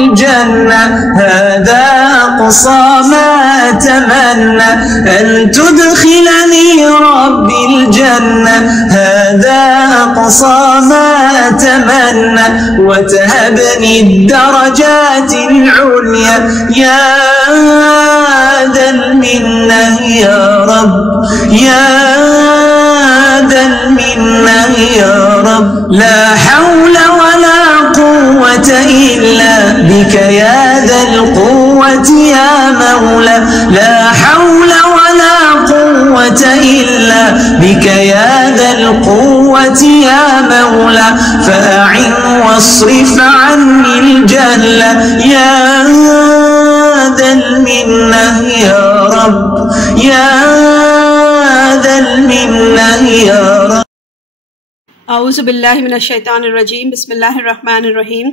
الجنة هذا أقصى ما أتمنى أن تدخلني ربي الجنة هذا أقصى ما أتمنى وتهبني الدرجات العليا يا ذا المنة يا رب يا ذا المنة يا رب لا حول ولا قوة إلا بك يا ذا القوة يا مولى لا حول ولا قوة إلا بك يا ذا القوة يا مولى فأعن واصرف عني الجهل يا ذا المنة يا رب يا ذا المنة يا رب. اعوذ باللہ من الشیطان الرجیم بسم اللہ الرحمن الرحیم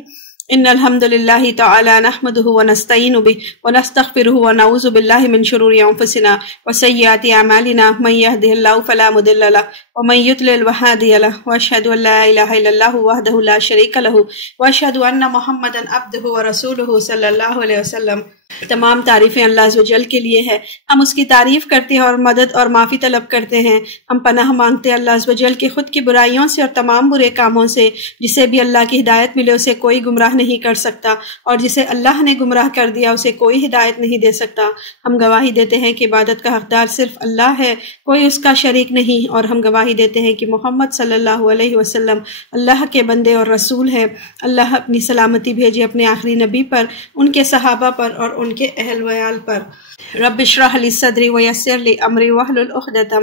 ان الحمد للہ تعالی نحمده ونستعین به ونستغفره ونعوذ باللہ من شرور انفسنا وسیئات اعمالنا من يهده الله فلا مضل له ومن يضلل فلا هادي له واشهد ان لا اله الا الله وحده لا شريك له واشهد ان محمدا عبده ورسوله صلی اللہ علیہ وسلم. تمام تعریفیں اللہ عز و جل کے لیے ہے. ہم اس کی تعریف کرتے ہیں اور مدد اور معافی طلب کرتے ہیں. ہم پناہ مانگتے ہیں اللہ عز و جل کے خود کی برائیوں سے اور تمام برے کاموں سے. جسے بھی اللہ کی ہدایت ملے اسے کوئی گمراہ نہیں کر سکتا اور جسے اللہ نے گمراہ کر دیا اسے کوئی ہدایت نہیں دے سکتا. ہم گواہی دیتے ہیں کہ عبادت کا حقدار صرف اللہ ہے, کوئی اس کا شریک نہیں, اور ہم گواہی دیتے ہیں کہ محمد صلی اللہ علیہ وسلم اللہ کے بندے اور رسول ہے. اللہ اپنی سلامتی بھیجے اپنے آخری نبی پر, ان کے صحابہ پر اور ان کے اہل ویال پر. رب اشرح لی صدری ویسر لی امری واحلل عقدۃ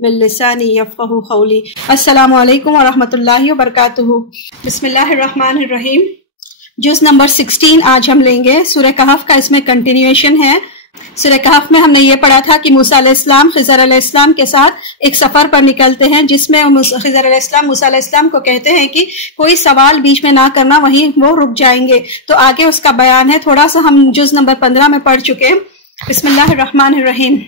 من لسانی یفقہوا قولی. السلام علیکم ورحمۃ اللہ وبرکاتہ. بسم اللہ الرحمن الرحیم. جز نمبر 16 آج ہم لیں گے. سورہ کہف کا اس میں کنٹینیویشن ہے. سورہ کہف میں ہم نے یہ پڑھا تھا کہ موسیٰ علیہ السلام خضر علیہ السلام کے ساتھ ایک سفر پر نکلتے ہیں جس میں خضر علیہ السلام موسیٰ علیہ السلام کو کہتے ہیں کہ کوئی سوال بیچ میں نہ کرنا, وہیں وہ رک جائیں گے. تو آگے اس کا بیان ہے. تھوڑا سا ہم جز نمبر 15 میں پڑھ چکے. بسم اللہ الرحمن الرحیم.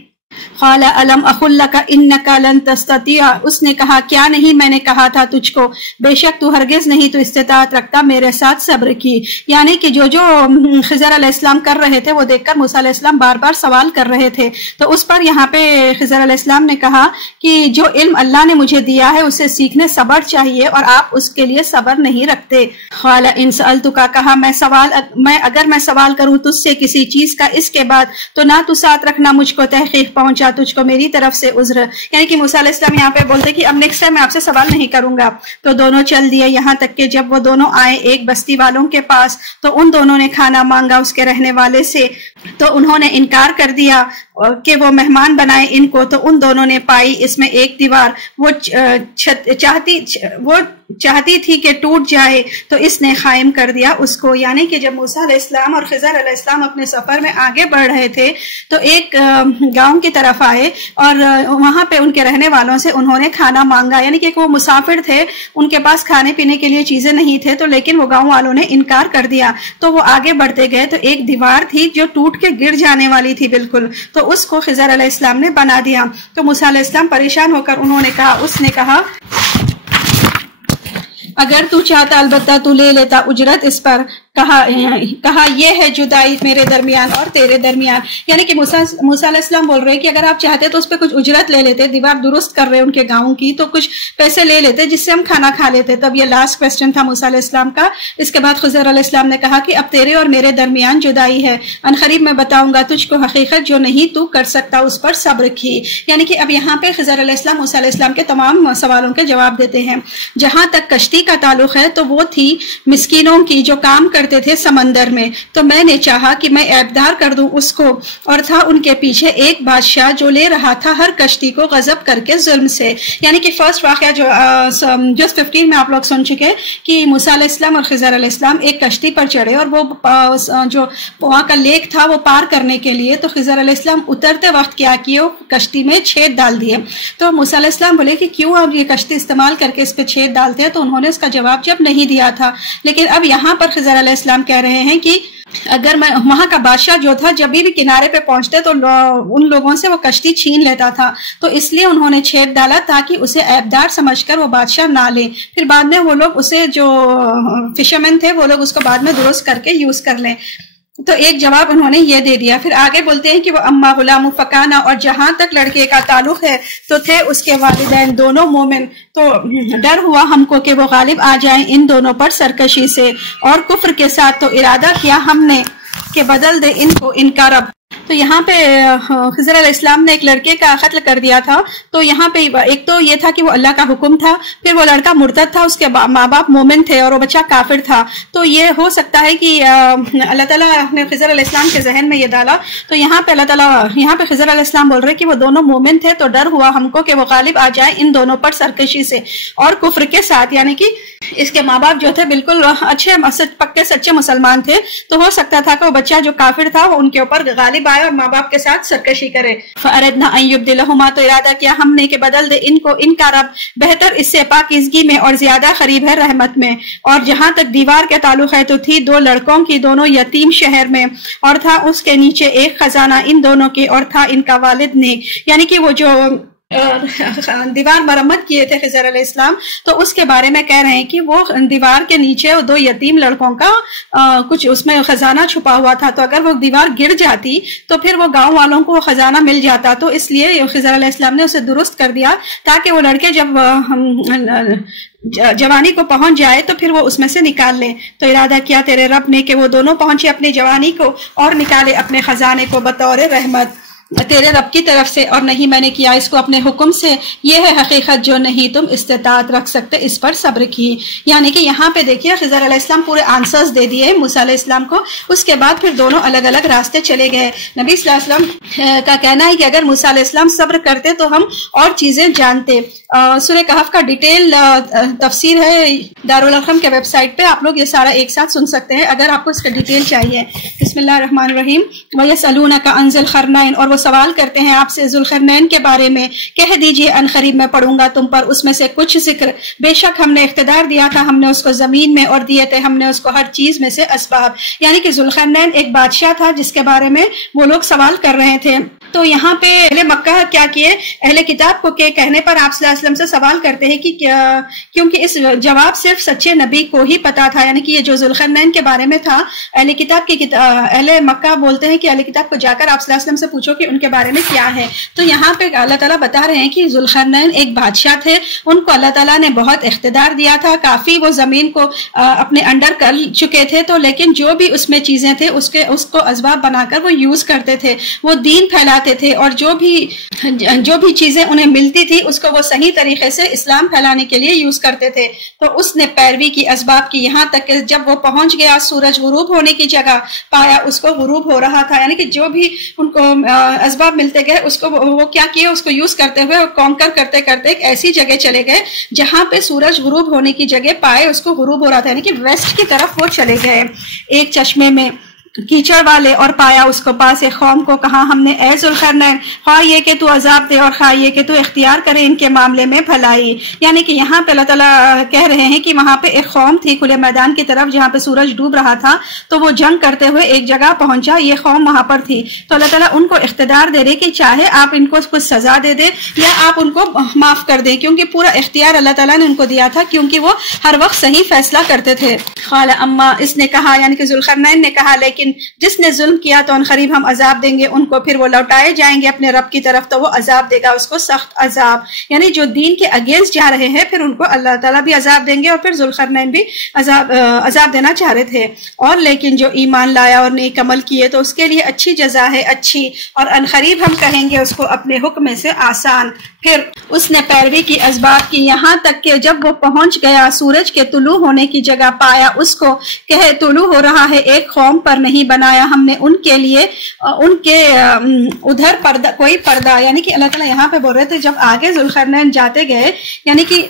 قال الم اقل لك انك لن تستطيع. اس نے کہا کیا نہیں میں نے کہا تھا تجھ کو, بے شک تو ہرگز نہیں تو استطاعت رکھتا میرے ساتھ صبر کی. یعنی کہ جو خضر علیہ السلام کر رہے تھے وہ دیکھ کر موسیٰ علیہ السلام بار بار سوال کر رہے تھے. تو اس پر یہاں پہ خضر علیہ السلام نے کہا کہ جو علم اللہ نے مجھے دیا ہے اسے سیکھنے صبر چاہیے اور آپ اس کے لیے صبر نہیں رکھتے. قال ان سألتک, کہا میں اگر میں سوال کروں تجھ سے کسی چیز کا اس کے بعد تو نہ تو ساتھ رکھنا مجھ کو تحقیق پہنچا تجھ کو میری طرف سے عذر. یعنی کہ موسیٰ علیہ السلام یہاں پہ بولتے کہ اب نیکسٹ ٹائم میں آپ سے سوال نہیں کروں گا. تو دونوں چل دیے یہاں تک کہ جب وہ دونوں آئے ایک بستی والوں کے پاس تو ان دونوں نے کھانا مانگا اس کے رہنے والے سے, تو انہوں نے انکار کر دیا کہ وہ مہمان بنائے ان کو. تو ان دونوں نے پائی اس میں ایک دیوار, وہ چاہتی تھی کہ ٹوٹ جائے تو اس نے قائم کر دیا اس کو. یعنی کہ جب موسیٰ علیہ السلام اور خضر علیہ السلام اپنے سفر میں آگے بڑھ رہے تھے تو ایک گاؤں کی طرف آئے اور وہاں پہ ان کے رہنے والوں سے انہوں نے کھانا مانگا. یعنی کہ وہ مسافر تھے, ان کے پاس کھانے پینے کے لیے چیزیں نہیں تھے, تو لیکن وہ گاؤں والوں نے انکار کر دیا. تو وہ آگے بڑھتے گئے تو ایک دیوار تھی جو ٹوٹ کے گر جانے والی تھی بالکل, تو اس کو خضر علیہ السلام نے بنا دیا. تو موسیٰ علیہ السلام پریشان ہو کر اس نے کہا اگر تو چاہتا البتہ تو لے لیتا اجرت اس پر. کہا یہ ہے جدائی میرے درمیان اور تیرے درمیان. یعنی کہ موسیٰ علیہ السلام بول رہے ہیں کہ اگر آپ چاہتے تو اس پہ کچھ اجرت لے لیتے, دیوار درست کر رہے ان کے گاؤں کی تو کچھ پیسے لے لیتے جس سے ہم کھانا کھا لیتے. تب یہ لاسٹ کوسچن تھا موسیٰ علیہ السلام کا. اس کے بعد خضر علیہ السلام نے کہا کہ اب تیرے اور میرے درمیان جدائی ہے, عنقریب میں بتاؤں گا تجھ کو حقیقت جو نہیں تو کر سکتا اس پر صبر کی. یعنی کہ اب یہاں پہ خضر علیہ السلام موسیٰ علیہ السلام کے تمام سوالوں کے جواب دیتے ہیں. جہاں تک کشتی کا تعلق ہے تو وہ تھی مسکینوں کی جو کام کرتے تھے سمندر میں, تو میں نے چاہا کہ میں عیبدار کر دوں اس کو. اور تھا ان کے پیچھے ایک بادشاہ جو لے رہا تھا ہر کشتی کو غضب کر کے ظلم سے. یعنی کہ فرسٹ واقعہ جو 15 میں آپ لوگ سن چکے کہ موسیٰ علیہ السلام اور خضر علیہ السلام ایک کشتی پر چڑھے اور وہ جو وہاں کا لیک تھا وہ پار کرنے کے لیے, تو خضر علیہ السلام اترتے وقت کیا کیے, کشتی میں چھید ڈال دیے. تو موسیٰ علیہ السلام بولے کہ کیوں آپ یہ کشتی استعمال کر کے اس پہ چھید ڈالتے ہیں, تو انہوں نے اس کا جواب جب نہیں دیا تھا. لیکن اب یہاں پر خضر علیہ السلام کہہ رہے ہیں کہ اگر میں وہاں کا بادشاہ جو تھا جب بھی کنارے پہ پہنچتے تو ان لوگوں سے وہ کشتی چھین لیتا تھا، تو اس لیے انہوں نے چھیڑ ڈالا تاکہ اسے عیبدار سمجھ کر وہ بادشاہ نہ لے، پھر بعد میں وہ لوگ اسے جو فشرمین تھے وہ لوگ اس کو بعد میں درست کر کے یوز کر لیں۔ تو ایک جواب انہوں نے یہ دے دیا۔ پھر آگے بولتے ہیں کہ وہ اما غلام فکانا، اور جہاں تک لڑکے کا تعلق ہے تو تھے اس کے والدین دونوں مومن، تو ڈر ہوا ہم کو کہ وہ غالب آ جائیں ان دونوں پر سرکشی سے اور کفر کے ساتھ، تو ارادہ کیا ہم نے کہ بدل دے ان کو ان کا رب۔ تو یہاں پہ خضر علیہ السلام نے ایک لڑکے کا قتل کر دیا تھا، تو یہاں پہ ایک تو یہ تھا کہ وہ اللہ کا حکم تھا، پھر وہ لڑکا مرتد تھا، اس کے ماں باپ مومن تھے اور وہ بچہ کافر تھا، تو یہ ہو سکتا ہے کہ اللہ تعالیٰ نے خضر علیہ السلام کے ذہن میں یہ ڈالا۔ تو یہاں پہ اللہ تعالیٰ یہاں پہ خضر علیہ السلام بول رہے کہ وہ دونوں مومن تھے، تو ڈر ہوا ہم کو کہ وہ غالب آ جائے ان دونوں پر سرکشی سے اور کفر کے ساتھ، یعنی کہ اس کے ماں باپ جو تھے بالکل اچھے پکے سچے مسلمان تھے، تو ہو سکتا تھا کہ وہ بچہ جو کافر تھا وہ ان کے اوپر غالب آئے اور ماں باپ کے ساتھ سرکشی کرے۔ فَأَرَدْنَا أَن يُبْدِلَهُمَا، تو ارادہ کیا ہم نے کہ بدل دے ان کو ان کا رب بہتر اس سے پاکیزگی میں اور زیادہ قریب ہے رحمت میں۔ اور جہاں تک دیوار کے تعلق ہے تو تھی دو لڑکوں کی دونوں یتیم شہر میں، اور تھا اس کے نیچے ایک خزانہ ان دونوں کے، اور تھا ان کا والد نیک، یعنی کہ وہ جو دیوار مرمت کیے تھے خضر علیہ السلام، تو اس کے بارے میں کہہ رہے ہیں کہ وہ دیوار کے نیچے دو یتیم لڑکوں کا کچھ اس میں خزانہ چھپا ہوا تھا، تو اگر وہ دیوار گر جاتی تو پھر وہ گاؤں والوں کو وہ خزانہ مل جاتا، تو اس لیے خضر علیہ السلام نے اسے درست کر دیا تاکہ وہ لڑکے جب جوانی کو پہنچ جائے تو پھر وہ اس میں سے نکال لے۔ تو ارادہ کیا تیرے رب نے کہ وہ دونوں پہنچے اپنی جوانی کو اور نکالے اپنے خزانے کو بطور رحمت تیرے رب کی طرف سے، اور نہیں میں نے کیا اس کو اپنے حکم سے، یہ ہے حقیقت جو نہیں تم استطاعت رکھ سکتے اس پر صبر کی۔ یعنی کہ یہاں پہ دیکھیے خضر علیہ السلام پورے آنسرز دے دیے موسیٰ علیہ السلام کو، اس کے بعد پھر دونوں الگ الگ راستے چلے گئے۔ نبی صلی اللہ علیہ وسلم کا کہنا ہے کہ اگر موسیٰ علیہ السلام صبر کرتے تو ہم اور چیزیں جانتے۔ سورہ کہف کا ڈیٹیل تفسیر ہے دارالارقم کے ویب سائٹ پہ، آپ لوگ یہ سارا ایک ساتھ سن سکتے ہیں اگر آپ کو اس کا ڈیٹیل چاہیے۔ بسم اللہ الرحمن الرحیم۔ وَيَسْأَلُونَكَ عَنْ ذِي الْقَرْنَيْنِ، اور وہ سوال کرتے ہیں آپ سے ذوالقرنین کے بارے میں، کہہ دیجئے ان قریب میں پڑھوں گا تم پر اس میں سے کچھ ذکر، بے شک ہم نے اقتدار دیا تھا ہم نے اس کو زمین میں، اور دیے تھے ہم نے اس کو ہر چیز میں سے اسباب۔ یعنی کہ ذوالقرنین ایک بادشاہ تھا جس کے بارے میں وہ لوگ سوال کر رہے تھے۔ تو یہاں پہ اہل مکہ کیا کیے، اہل کتاب کو کے کہنے پر آپ صلی اللہ علیہ وسلم سے سوال کرتے ہیں کہ کیونکہ اس جواب صرف سچے نبی کو ہی پتا تھا، یعنی کہ یہ جو ذوالقرنین کے بارے میں تھا اہل کتاب کی اہل مکہ بولتے ہیں کہ اہل کتاب کو جا کر آپ صلی اللہ علیہ وسلم سے پوچھو کہ ان کے بارے میں کیا ہے۔ تو یہاں پہ اللہ تعالیٰ بتا رہے ہیں کہ ذوالقرنین ایک بادشاہ تھے، ان کو اللہ تعالیٰ نے بہت اقتدار دیا تھا، کافی وہ زمین کو اپنے انڈر کر چکے تھے، تو لیکن جو بھی اس میں چیزیں تھے اس کو اسباب بنا کر وہ یوز کرتے تھے، وہ دین پھیلاتے تھے، اور جو بھی چیزیں انہیں ملتی تھی اس کو وہ صحیح طریقے سے اسلام پھیلانے کے لیے یوز کرتے تھے۔ تو اس نے پیروی کی اسباب کی، یہاں تک کہ جب وہ پہنچ گیا سورج غروب ہونے کی جگہ پایا اس کو غروب ہو رہا تھا، یعنی کہ جو بھی ان کو اسباب ملتے گئے اس کو وہ کیا کیے، اس کو یوز کرتے ہوئے کانکر کرتے کرتے ایک ایسی جگہ چلے گئے جہاں پہ سورج غروب ہونے کی جگہ پائے اس کو غروب ہو رہا تھا، یعنی کہ ویسٹ کی طرف وہ چلے گئے ایک چشمے میں کیچڑ والے، اور پایا اس کو پاس ایک قوم کو، کہا ہم نے اے ذوالقرنین خواہ یہ کہ تو عذاب دے اور خواہ یہ کہ تو اختیار کرے ان کے معاملے میں بھلائی۔ یعنی کہ یہاں پہ اللہ تعالیٰ کہہ رہے ہیں کہ وہاں پہ ایک قوم تھی کھلے میدان کی طرف جہاں پہ سورج ڈوب رہا تھا، تو وہ جنگ کرتے ہوئے ایک جگہ پہنچا، یہ قوم وہاں پر تھی، تو اللہ تعالیٰ ان کو اختیار دے رہے کہ چاہے آپ ان کو کچھ سزا دے دیں یا آپ ان کو معاف کر دیں، کیونکہ پورا اختیار اللہ تعالیٰ نے ان کو دیا تھا، کیونکہ وہ ہر وقت صحیح فیصلہ کرتے تھے۔ قال اما، اس نے کہا یعنی کہ ذوالقرنین نے کہا، لیکن جس نے ظلم کیا تو ان قریب ہم عذاب دیں گے ان کو، پھر وہ لوٹائے جائیں گے اپنے رب کی طرف تو وہ عذاب دے گا اس کو سخت عذاب۔ یعنی جو دین کے اگینسٹ جا رہے ہیں پھر ان کو اللہ تعالیٰ بھی عذاب دیں گے، اور پھر ذوالقرنین بھی عذاب دینا چاہ رہے تھے۔ اور لیکن جو ایمان لایا اور نیک عمل کیے تو اس کے لیے اچھی جزا ہے، اچھی، اور ان قریب ہم کہیں گے اس کو اپنے حکم سے آسان۔ پھر اس نے پیروی کی اسباب کی، یہاں تک کہ جب وہ پہنچ گیا سورج کے طلوع ہونے کی جگہ پایا اس کو، کہ طلوع ہو رہا ہے، ایک قوم پر نہیں بنایا ہم نے ان کے لیے ان کے ادھر پردہ، کوئی پردہ، یعنی کہ اللہ تعالیٰ یہاں پہ بول رہے تھے جب آگے ذوالقرنین جاتے گئے، یعنی کہ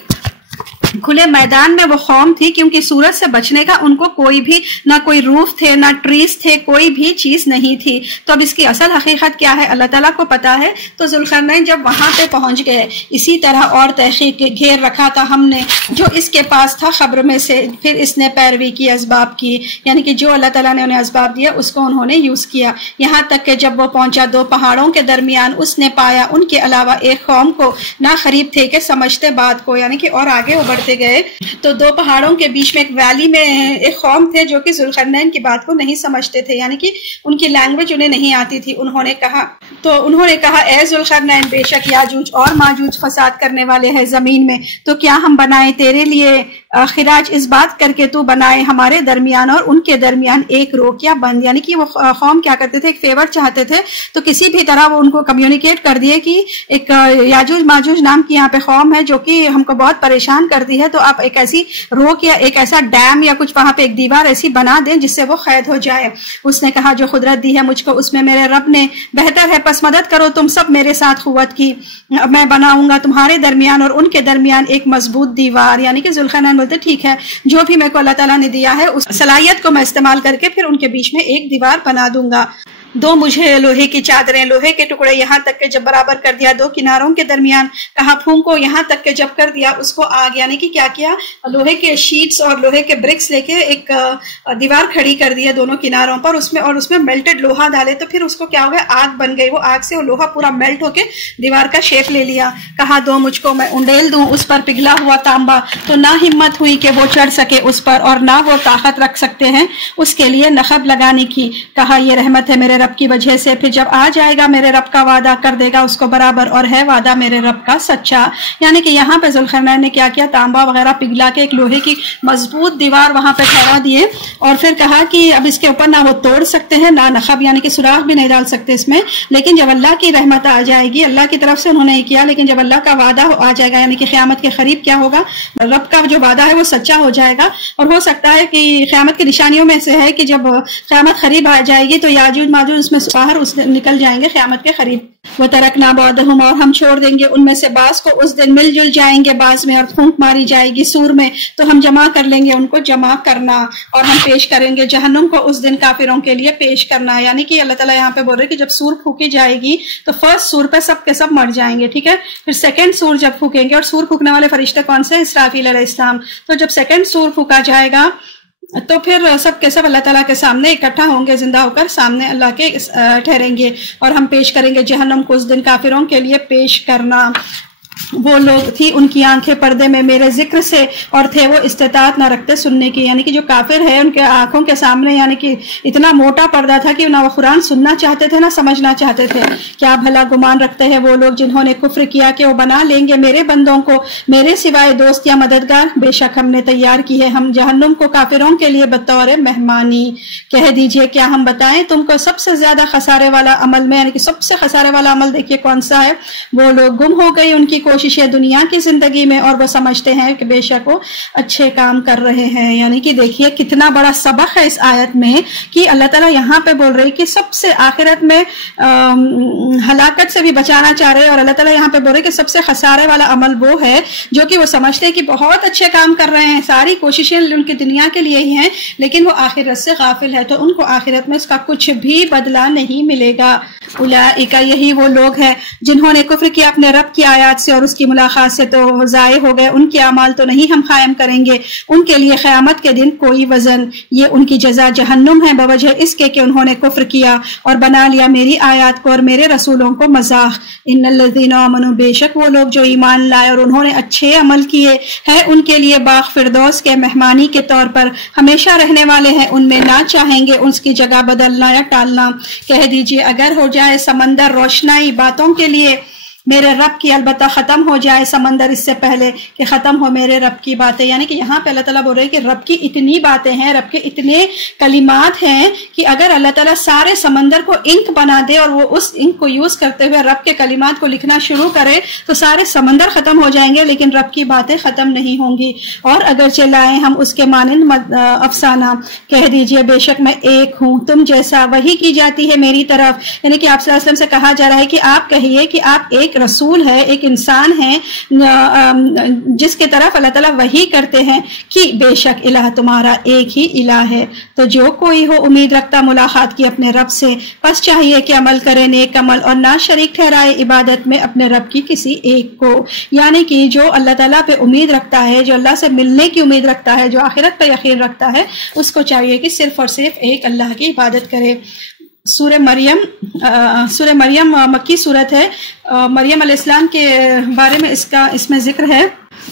کھلے میدان میں وہ قوم تھی، کیونکہ سورج سے بچنے کا ان کو کوئی بھی نہ کوئی روف تھے نہ ٹریز تھے، کوئی بھی چیز نہیں تھی۔ تو اب اس کی اصل حقیقت کیا ہے اللہ تعالیٰ کو پتا ہے۔ تو ذوالقرنین جب وہاں پہ پہنچ گئے، اسی طرح اور تحقیق گھیر رکھا تھا ہم نے جو اس کے پاس تھا خبر میں سے، پھر اس نے پیروی کی اسباب کی، یعنی کہ جو اللہ تعالیٰ نے انہیں اسباب دیا اس کو انہوں نے یوز کیا، یہاں تک کہ جب وہ پہنچا دو پہاڑوں کے درمیان اس نے پایا ان کے علاوہ ایک قوم کو نہ قریب تھے کہ سمجھتے بات کو، یعنی کہ اور آگے وہ بڑھتے گئے تو دو پہاڑوں کے بیچ میں ایک ویلی میں ایک قوم تھے جو کہ ذوالقرنین کی بات کو نہیں سمجھتے تھے، یعنی کہ ان کی لینگویج انہیں نہیں آتی تھی۔ انہوں نے کہا اے ذوالقرنین، بے شک یاجوج اور ماجوج فساد کرنے والے ہیں زمین میں، تو کیا ہم بنائیں تیرے لیے خراج اس بات کر کے تو بنائے ہمارے درمیان اور ان کے درمیان ایک روک یا بند، یعنی کہ وہ قوم کیا کرتے تھے، ایک فیور چاہتے تھے تو کسی بھی طرح وہ ان کو کمیونیکیٹ کر دیے کہ ایک یاجوج ماجوج نام کی یہاں پہ قوم ہے جو کہ ہم کو بہت پریشان کرتی ہے، تو آپ ایک ایسی روک یا ایک ایسا ڈیم یا کچھ وہاں پہ ایک دیوار ایسی بنا دیں جس سے وہ قید ہو جائے۔ اس نے کہا جو قدرت دی ہے مجھ کو اس میں میرے رب نے بہتر ہے، پس مدد کرو تم سب میرے ساتھ قوت کی، میں بناؤں گا تمہارے درمیان اور ان کے درمیان ایک مضبوط دیوار، یعنی کہ ذوالقرنین بولتے ٹھیک ہے جو بھی میرے کو اللہ تعالیٰ نے دیا ہے اس صلاحیت کو میں استعمال کر کے پھر ان کے بیچ میں ایک دیوار بنا دوں گا۔ دو مجھے لوہے کی چادریں، لوہے کے ٹکڑے یہاں تک کہ جب برابر کر دیا دو کناروں کے درمیان، کہا پھونکو، یہاں تک کہ جب کر دیا اس کو آگ، یعنی کہ کیا کیا، لوہے کے شیٹس اور لوہے کے برکس لے کے ایک دیوار کھڑی کر دی دونوں کناروں پر، اس میں میلٹڈ لوہا ڈالے تو پھر اس کو کیا ہو گیا، آگ بن گئی، وہ آگ سے وہ لوہا پورا میلٹ ہو کے دیوار کا شیپ لے لیا۔ کہا دو مجھ کو، میں انڈیل دوں اس پر پگھلا ہوا تانبا، تو نہ ہمت ہوئی کہ وہ چڑھ سکے اس پر اور نہ وہ طاقت رکھ سکتے ہیں اس کے لیے نخب لگانے کی۔ کہا یہ رحمت ہے میرے رب کی وجہ سے، پھر جب آ جائے گا میرے رب کا وعدہ کر دے گا اس کو برابر، اور ہے وعدہ میرے رب کا سچا۔ یعنی کہ یہاں پہ ذوالقرنین نے کیا کیا، تانبا وغیرہ پگھلا کے ایک لوہے کی مضبوط دیوار وہاں پہ ٹھہرا دیے، اور پھر کہا کہ اب اس کے اوپر نہ وہ توڑ سکتے ہیں نہ نخب، یعنی کہ سوراخ بھی نہیں ڈال سکتے اس میں، لیکن جب اللہ کی رحمت آ جائے گی، اللہ کی طرف سے انہوں نے یہ کیا، لیکن جب اللہ کا وعدہ آ جائے گا، یعنی کہ قیامت کے قریب کیا ہوگا، رب کا جو وعدہ ہے وہ سچا ہو جائے گا، اور ہو سکتا ہے کہ قیامت کی نشانیوں میں سے ہے کہ جب قیامت قریب آ جائے گی تو یاجوج ماجوج اس میں باہر نکل جائیں گے قیامت کے قریب۔ وَتَرَكْنَا بَعْضَهُمْ، اور ہم چھوڑ دیں گے ان میں سے بعض کو اس دن مل جل جائیں گے بعض میں، اور پھونک ماری جائے گی سور میں تو ہم جمع کر لیں گے ان کو جمع کرنا، اور ہم پیش کریں گے جہنم کو اس دن کافروں کے لیے پیش کرنا۔ یعنی کہ اللہ تعالیٰ یہاں پہ بول رہے کہ جب سور پھونکی جائے گی تو فرسٹ سور پہ سب کے سب مر جائیں گے، ٹھیک ہے، پھر سیکنڈ سور جب پھونکیں گے، اور سور پھونکنے والے فرشتے کون سے، اسرافیل علیہ السلام، تو جب سیکنڈ سور پھونکا جائے گا تو پھر سب کے سب اللہ تعالیٰ کے سامنے اکٹھا ہوں گے، زندہ ہو کر سامنے اللہ کے ٹھہریں گے، اور ہم پیش کریں گے جہنم کو اس دن کافروں کے لیے پیش کرنا۔ وہ لوگ تھی ان کی آنکھیں پردے میں میرے ذکر سے، اور تھے وہ استطاعت نہ رکھتے سننے کی، یعنی کہ جو کافر ہے ان کے آنکھوں کے سامنے یعنی کہ اتنا موٹا پردہ تھا کہ نہ وہ قرآن سننا چاہتے تھے نہ سمجھنا چاہتے تھے۔ کیا بھلا گمان رکھتے ہیں وہ لوگ جنہوں نے کفر کیا کہ وہ بنا لیں گے میرے بندوں کو میرے سوائے دوست یا مددگار، بے شک ہم نے تیار کی ہے ہم جہنم کو کافروں کے لیے بطور مہمانی۔ کہہ دیجئے کیا ہم بتائیں تم کو سب سے زیادہ خسارے والا عمل میں، یعنی کہ سب سے خسارے والا عمل دیکھیے کون سا ہے، وہ لوگ گم ہو گئی ان کی کوششیں دنیا کی زندگی میں اور وہ سمجھتے ہیں کہ بے شک وہ اچھے کام کر رہے ہیں۔ یعنی کہ دیکھیے کتنا بڑا سبق ہے اس آیت میں کہ اللہ تعالیٰ یہاں پہ بول رہے کہ سب سے آخرت میں ہلاکت سے بھی بچانا چاہ رہے، اور اللہ تعالیٰ یہاں پہ بول رہے کہ سب سے خسارے والا عمل وہ ہے جو کہ وہ سمجھتے ہیں کہ بہت اچھے کام کر رہے ہیں، ساری کوششیں ان کی دنیا کے لیے ہی ہیں، لیکن وہ آخرت سے غافل ہے، تو ان کو آخرت میں اس کا کچھ بھی بدلہ نہیں ملے گا۔ اولئک، یہی وہ لوگ ہیں جنہوں نے کفر کیا اپنے رب کی آیات سے اور اس کی ملاقات سے تو ضائع ہو گئے، ان کے اعمال تو نہیں ہم قائم کریں گے ان کے لیے قیامت کے دن کوئی وزن، یہ ان کی جزا جہنم ہے بوجہ اس کے کہ انہوں نے کفر کیا اور بنا لیا میری آیات کو اور میرے رسولوں کو مذاق۔ ان الذین آمنوا، بے شک وہ لوگ جو ایمان لائے اور انہوں نے اچھے عمل کیے ہیں ان کے لیے باغ فردوس کے مہمانی کے طور پر ہمیشہ رہنے والے ہیں، ان میں نہ چاہیں گے اس کی جگہ بدلنا یا ٹالنا۔ کہہ دیجئے اگر ہو جائے سمندر روشنائی باتوں کے لیے میرے رب کی، البتہ ختم ہو جائے سمندر اس سے پہلے کہ ختم ہو میرے رب کی باتیں۔ یعنی کہ یہاں پہ اللہ تعالیٰ بول رہے ہیں کہ رب کی اتنی باتیں ہیں، رب کے اتنے کلمات ہیں کہ اگر اللہ تعالیٰ سارے سمندر کو انک بنا دے اور وہ اس انک کو یوز کرتے ہوئے رب کے کلمات کو لکھنا شروع کرے تو سارے سمندر ختم ہو جائیں گے، لیکن رب کی باتیں ختم نہیں ہوں گی۔ اور اگر چلائیں ہم اس کے مانند افسانہ، کہہ دیجئے بے شک میں ایک ہوں تم جیسا، وحی کی جاتی ہے میری طرف، یعنی کہ آپ صلی اللہ علیہ وسلم سے کہا جا رہا ہے کہ آپ کہیے کہ آپ ایک ایک رسول ہے، ایک انسان ہے جس کے طرف اللہ تعالیٰ وحی کرتے ہیں کہ بے شک الہ تمہارا ایک ہی الہ ہے۔ تو جو کوئی ہو امید رکھتا ملاقات کی اپنے رب سے، بس چاہیے کہ عمل کرے نیک عمل اور نہ شریک ٹھہرائے عبادت میں اپنے رب کی کسی ایک کو۔ یعنی کہ جو اللہ تعالیٰ پہ امید رکھتا ہے، جو اللہ سے ملنے کی امید رکھتا ہے، جو آخرت پہ یقین رکھتا ہے، اس کو چاہیے کہ صرف اور صرف ایک اللہ کی عبادت کرے۔ سورہ مریم مکی صورت ہے۔ مریم علیہ السلام کے بارے میں اس میں ذکر ہے۔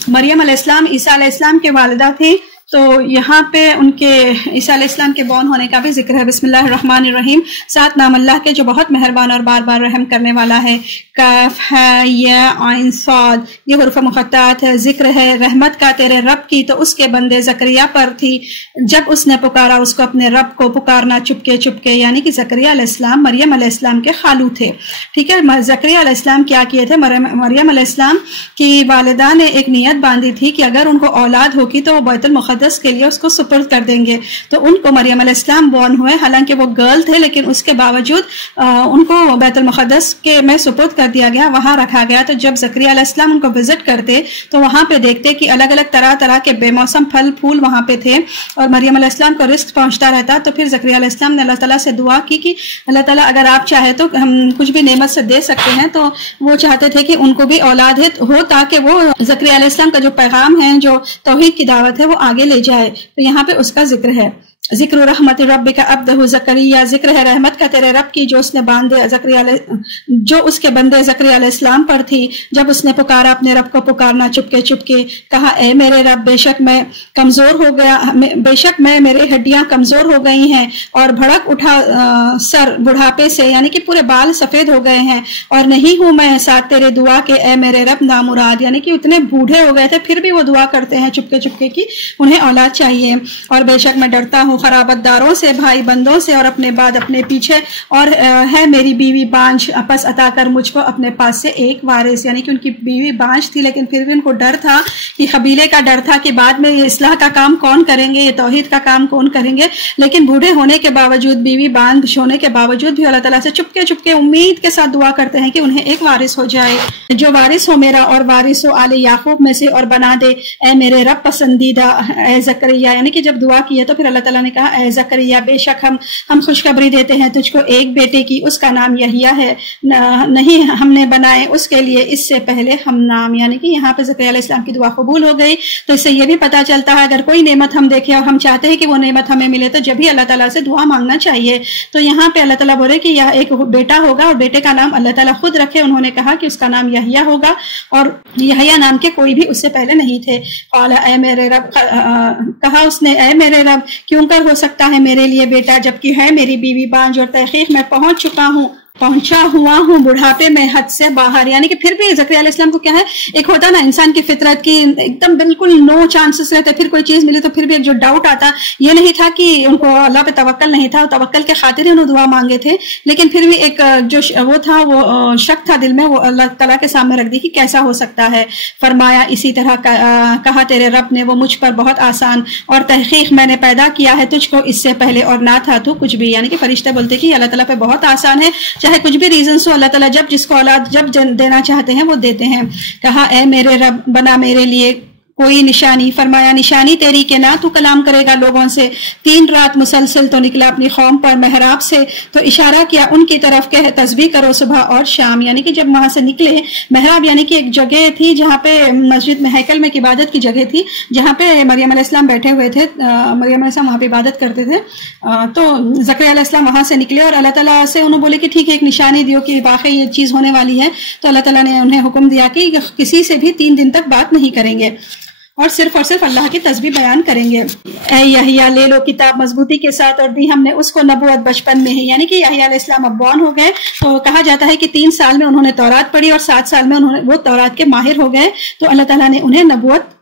مریم علیہ السلام عیسیٰ علیہ السلام کے والدہ تھی، تو یہاں پہ ان کے عیسیٰ علیہ السلام کے بون ہونے کا بھی ذکر ہے۔ بسم اللہ الرحمن الرحیم، ساتھ نام اللہ کے جو بہت مہربان اور بار بار رحم کرنے والا ہے۔ کاف ہے یا عین صاد، یہ حروف مقطعات ہے۔ ذکر ہے رحمت کا تیرے رب کی تو اس کے بندے زکریا پر تھی جب اس نے پکارا اس کو اپنے رب کو، پکارنا چپکے چپکے، یعنی کہ زکریا علیہ السلام مریم علیہ السلام کے خالو تھے۔ ٹھیک ہے، زکریا علیہ السلام کیا کیے تھے؟ مریم علیہ السلام کی والدہ نے ایک نیت باندھی تھی کہ اگر ان کو اولاد ہوگی تو وہ بیت المقدس کے لیے اس کو سپرد کر دیں گے، تو ان کو مریم علیہ السلام بورن ہوئے، حالانکہ وہ گرل تھے لیکن اس کے باوجود ان کو بیت المقدس کے میں سپرد کر دیا گیا، وہاں رکھا گیا۔ تو جب زکریا علیہ السلام ان کو وزٹ کرتے تو وہاں پہ دیکھتے کہ الگ الگ طرح طرح کے بے موسم پھل پھول وہاں پہ تھے اور مریم علیہ السلام کو رزق پہنچتا رہتا۔ تو پھر زکریا علیہ السلام نے اللہ تعالیٰ سے دعا کی کہ اللہ تعالیٰ اگر آپ چاہے تو ہم کچھ بھی نعمت سے دے سکتے ہیں، تو وہ چاہتے تھے کہ ان کو بھی اولاد ہو تاکہ وہ زکریا علیہ السلام کا جو پیغام ہے، جو توحید کی دعوت ہے، وہ آگے لے جائے۔ تو یہاں پہ اس کا ذکر ہے۔ ذکر رحمت ربک عبدہ زکریا، ذکر ہے رحمت کا تیرے رب کی جو اس نے جو اس کے بندے زکریا علیہ السلام پر تھی جب اس نے پکارا اپنے رب کو، پکارنا چپکے چپکے، کہا اے میرے رب بے شک میں کمزور ہو گیا، بے شک میرے ہڈیاں کمزور ہو گئی ہیں اور بھڑک اٹھا سر بڑھاپے سے، یعنی کہ پورے بال سفید ہو گئے ہیں، اور نہیں ہوں میں ساتھ تیرے دعا کے اے میرے رب نامراد، یعنی کہ اتنے بوڑھے ہو گئے تھے پھر بھی وہ دعا کرتے ہیں چپکے چپکے کی انہیں اولاد چاہیے۔ اور بے شک میں ڈرتا ہوں خرابت داروں سے، بھائی بندوں سے، اور اپنے بعد اپنے پیچھے، اور ہے میری بیوی بانجھ، پس عطا کر مجھ کو اپنے پاس سے ایک وارث، یعنی کہ ان کی بیوی بانجھ تھی لیکن پھر بھی ان کو ڈر تھا کہ قبیلے کا ڈر تھا کہ بعد میں یہ اصلاح کا کام کون کریں گے، یہ توحید کا کام کون کریں گے، لیکن بوڑھے ہونے کے باوجود، بیوی بانجھ ہونے کے باوجود بھی اللہ تعالیٰ سے چپکے چپکے امید کے ساتھ دعا کرتے ہیں کہ انہیں ایک وارث ہو جائے، جو وارث ہو میرا اور وارث ہو آل یعقوب میں سے، اور بنا دے اے میرے رب پسندیدہ اے زکریا، یعنی کہ جب دعا کی ہے تو پھر اللہ تعالیٰ نے کہا اے زکریا بے شک ہم خوشخبری دیتے ہیں تجھ کو ایک بیٹے کی، اس کا نام یحییٰ ہے، نہیں ہم نے بنائے اس کے لیے اس سے پہلے ہم نام، یعنی کہ یہاں پہ زکریا علیہ السلام کی دعا قبول ہو گئی۔ تو اس سے یہ بھی پتہ چلتا ہے اگر کوئی نعمت ہم دیکھیں اور ہم چاہتے ہیں کہ وہ نعمت ہمیں ملے تو جب ہی اللہ تعالیٰ سے دعا مانگنا چاہیے۔ تو یہاں پہ اللہ تعالیٰ بولے کہ یہ ایک بیٹا ہوگا اور بیٹے کا نام اللہ تعالیٰ خود رکھے، انہوں نے کہا کہ اس کا نام یحییٰ ہوگا، اور یحییٰ نام کے کوئی بھی اس سے پہلے نہیں تھے۔ قال اے میرے رب، کہا اس نے اے میرے رب کیوں کر ہو سکتا ہے میرے لیے بیٹا جبکہ ہے میری بیوی بانجھ، اور تحقیق میں پہنچا ہوا ہوں بڑھاپے میں حد سے باہر، یعنی کہ پھر بھی زکریا علیہ السلام کو کیا ہے، ایک ہوتا نا انسان کی فطرت کی ایک دم بالکل نو چانسز رہتے، پھر کوئی چیز ملی تو پھر بھی ایک جو ڈاؤٹ آتا، یہ نہیں تھا کہ ان کو اللہ پہ توکل نہیں تھا، توکل کے خاطر انہوں دعا مانگے تھے، لیکن پھر بھی ایک جو وہ تھا، وہ شک تھا دل میں، وہ اللہ تعالیٰ کے سامنے رکھ دی کہ کیسا ہو سکتا ہے۔ فرمایا اسی طرح کہا تیرے رب نے وہ مجھ پر بہت آسان، اور تحقیق میں نے پیدا کیا ہے تجھ کو اس سے پہلے اور نہ تھا تو کچھ بھی، یعنی کہ فرشتے بولتے کہ اللہ تعالیٰ پہ بہت آسان ہے، چاہے کچھ بھی ریزنس ہو، اللہ تعالیٰ جب جس کو اولاد جب دینا چاہتے ہیں وہ دیتے ہیں۔ کہا اے میرے رب بنا میرے لیے کوئی نشانی، فرمایا نشانی تیری کہ نہ تو کلام کرے گا لوگوں سے، 3 رات مسلسل تو نکلا اپنی قوم پر محراب سے، تو اشارہ کیا ان کی طرف کہ تسبیح کرو صبح اور شام، یعنی کہ جب وہاں سے نکلے، محراب یعنی کہ ایک جگہ تھی جہاں پہ مسجد میں ہیکل میں عبادت کی جگہ تھی، جہاں پہ مریم علیہ السلام بیٹھے ہوئے تھے، مریم علیہ السلام وہاں پہ عبادت کرتے تھے، تو زکریا علیہ السلام وہاں سے نکلے اور اللہ تعالیٰ سے انہوں بولے کہ ٹھیک ہے ایک نشانی دیو کہ واقعی یہ چیز ہونے والی ہے، تو اللہ تعالیٰ نے انہیں حکم دیا کہ کسی سے بھی 3 دن تک بات نہیں کریں گے اور صرف اللہ کی تسبیح بیان کریں گے۔ اے یحییٰ لے لو کتاب مضبوطی کے ساتھ، اور دی ہم نے اس کو نبوت بچپن میں ہی، یعنی کہ یحییٰ علیہ السلام اب بورن ہو گئے، تو کہا جاتا ہے کہ 3 سال میں انہوں نے تورات پڑھی اور 7 سال میں انہوں نے وہ تورات کے ماہر ہو گئے، تو اللہ تعالیٰ نے انہیں نبوت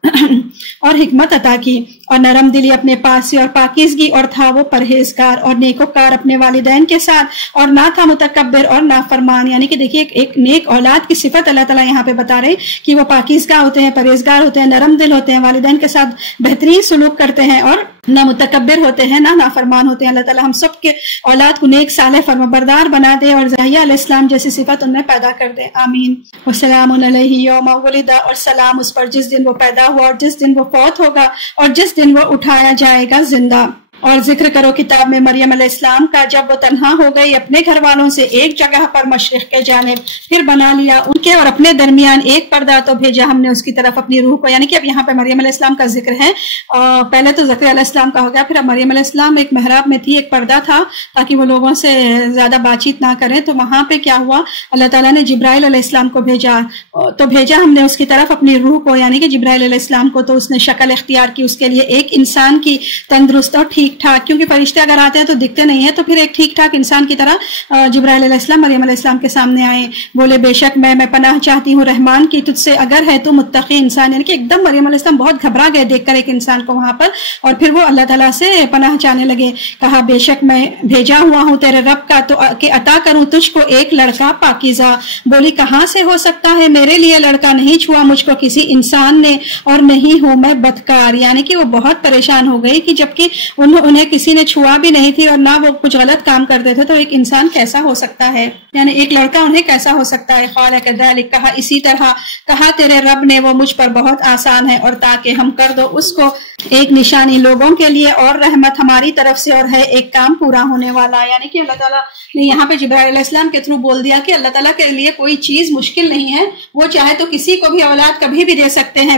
اور حکمت عطا کی، اور نرم دلی اپنے پاس سے اور پاکیزگی، اور تھا وہ پرہیزگار اور نیکوکار اپنے والدین کے ساتھ، اور نہ تھا متکبر اور نافرمان، یعنی کہ دیکھیے ایک نیک اولاد کی صفت اللہ تعالیٰ یہاں پہ بتا رہے کہ وہ پاکیزگار ہوتے ہیں، پرہیزگار ہوتے ہیں، نرم دل ہوتے ہیں، والدین کے ساتھ بہترین سلوک کرتے ہیں، اور نہ متکبر ہوتے ہیں نہ نافرمان ہوتے ہیں۔ اللہ تعالیٰ ہم سب کے اولاد کو نیک صالح فرمانبردار بنا دے اور یحییٰ علیہ السلام جیسی صفت ان میں پیدا کر دے، آمین۔ وسلام علیہ یوم ولد، اور سلام اس پر جس دن وہ پیدا ہوا اور جس دن وہ فوت ہوگا اور جس دن وہ اٹھایا جائے گا زندہ۔ اور ذکر کرو کتاب میں مریم علیہ السلام کا، جب وہ تنہا ہو گئی اپنے گھر والوں سے ایک جگہ پر مشرق کے جانب، پھر بنا لیا ان کے اور اپنے درمیان ایک پردہ، تو بھیجا ہم نے اس کی طرف اپنی روح کو۔ یعنی کہ اب یہاں پہ مریم علیہ السلام کا ذکر ہے، پہلے تو زکریا علیہ السلام کا ہو گیا، پھر اب مریم علیہ السلام ایک محراب میں تھی، ایک پردہ تھا تاکہ وہ لوگوں سے زیادہ بات چیت نہ کریں، تو وہاں پہ کیا ہوا، اللہ تعالیٰ نے جبرائیل علیہ السلام کو بھیجا، تو بھیجا ہم نے اس کی طرف اپنی روح کو، یعنی کہ جبرائیل علیہ السلام کو، تو اس نے شکل اختیار کی اس کے لیے ایک انسان کی، تندرست اور ٹھیک ٹھاک، کیونکہ فرشتے اگر آتے ہیں تو دکھتے نہیں ہیں، تو پھر ایک ٹھیک ٹھاک انسان کی طرح جبرائیل علیہ السلام مریم علیہ السلام کے سامنے آئے، بولے بے شک میں پناہ چاہتی ہوں رحمان کی تجھ سے، اگر ہے تو متقی انسان، یعنی کہ ایک دم مریم علیہ السلام بہت گھبرا گئے دیکھ کر ایک انسان کو وہاں پر، اور پھر وہ اللہ تعالیٰ سے پناہ چاہنے لگے، کہا بے شک میں بھیجا ہوا ہوں تیرے رب کا تو کہ عطا کروں تجھ کو ایک لڑکا پاکیزہ۔ بولی کہاں سے ہو سکتا ہے، میرے لیے لڑکا نہیں چھوا مجھ کو کسی انسان نے، اور نہیں ہوں میں بدکار، یعنی کہ وہ بہت پریشان ہو گئی کہ جبکہ انہیں کسی نے چھوا بھی نہیں تھی اور نہ وہ کچھ غلط کام کرتے تھے، تو ایک انسان کیسا ہو سکتا ہے، یعنی ایک لڑکا انہیں کیسا ہو سکتا ہے۔ قال کذلک، کہا اسی طرح، کہا تیرے رب نے وہ مجھ پر بہت آسان ہے، اور تاکہ ہم کر دو اس کو ایک نشانی لوگوں کے لیے اور رحمت ہماری طرف سے، اور ہے ایک کام پورا ہونے والا، یعنی کہ اللہ تعالیٰ نے یہاں پہ جبرائیل علیہ السلام کے تھرو بول دیا کہ اللہ تعالیٰ کے لیے کوئی چیز مشکل نہیں ہے، وہ چاہے تو کسی کو بھی اولاد کبھی بھی دے سکتے ہیں،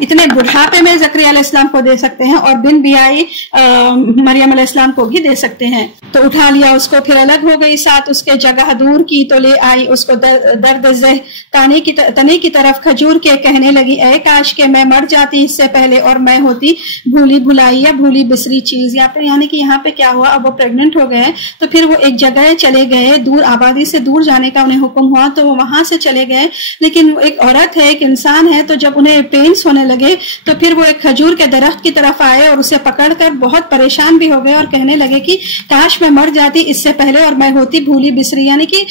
اتنے بڑھاپے میں زکریا علیہ السلام کو دے سکتے ہیں، اور بن بیائی مریم علیہ السلام کو بھی دے سکتے ہیں۔ تو اٹھا لیا اس کو، پھر الگ ہو گئی، ساتھ اس کے جگہ دور کی، تو لے آئی اس کو درد زہ تنے کی طرف کھجور کے، کہنے لگی اے کاش کہ میں مر جاتی اس سے پہلے اور میں ہوتی بھولی بھلائی یا بھولی بسری چیز۔ یعنی کہ یہاں پہ کیا ہوا، اب وہ پریگننٹ ہو گئے تو پھر وہ ایک جگہ چلے گئے، دور آبادی سے دور جانے کا انہیں حکم ہوا، تو وہ وہاں سے چلے گئے، لیکن ایک عورت ہے، ایک انسان ہے، تو جب انہیں پینس ہونے لگے تو پھر وہ ایک کھجور کے درخت کی طرف آئے اور اسے پکڑ کر بہت پریشان بھی ہو گئے اور کہنے لگے کہ کاش میں مر جاتی اس سے پہلے اور میں ہوتی بھولی بسری، یعنی کہ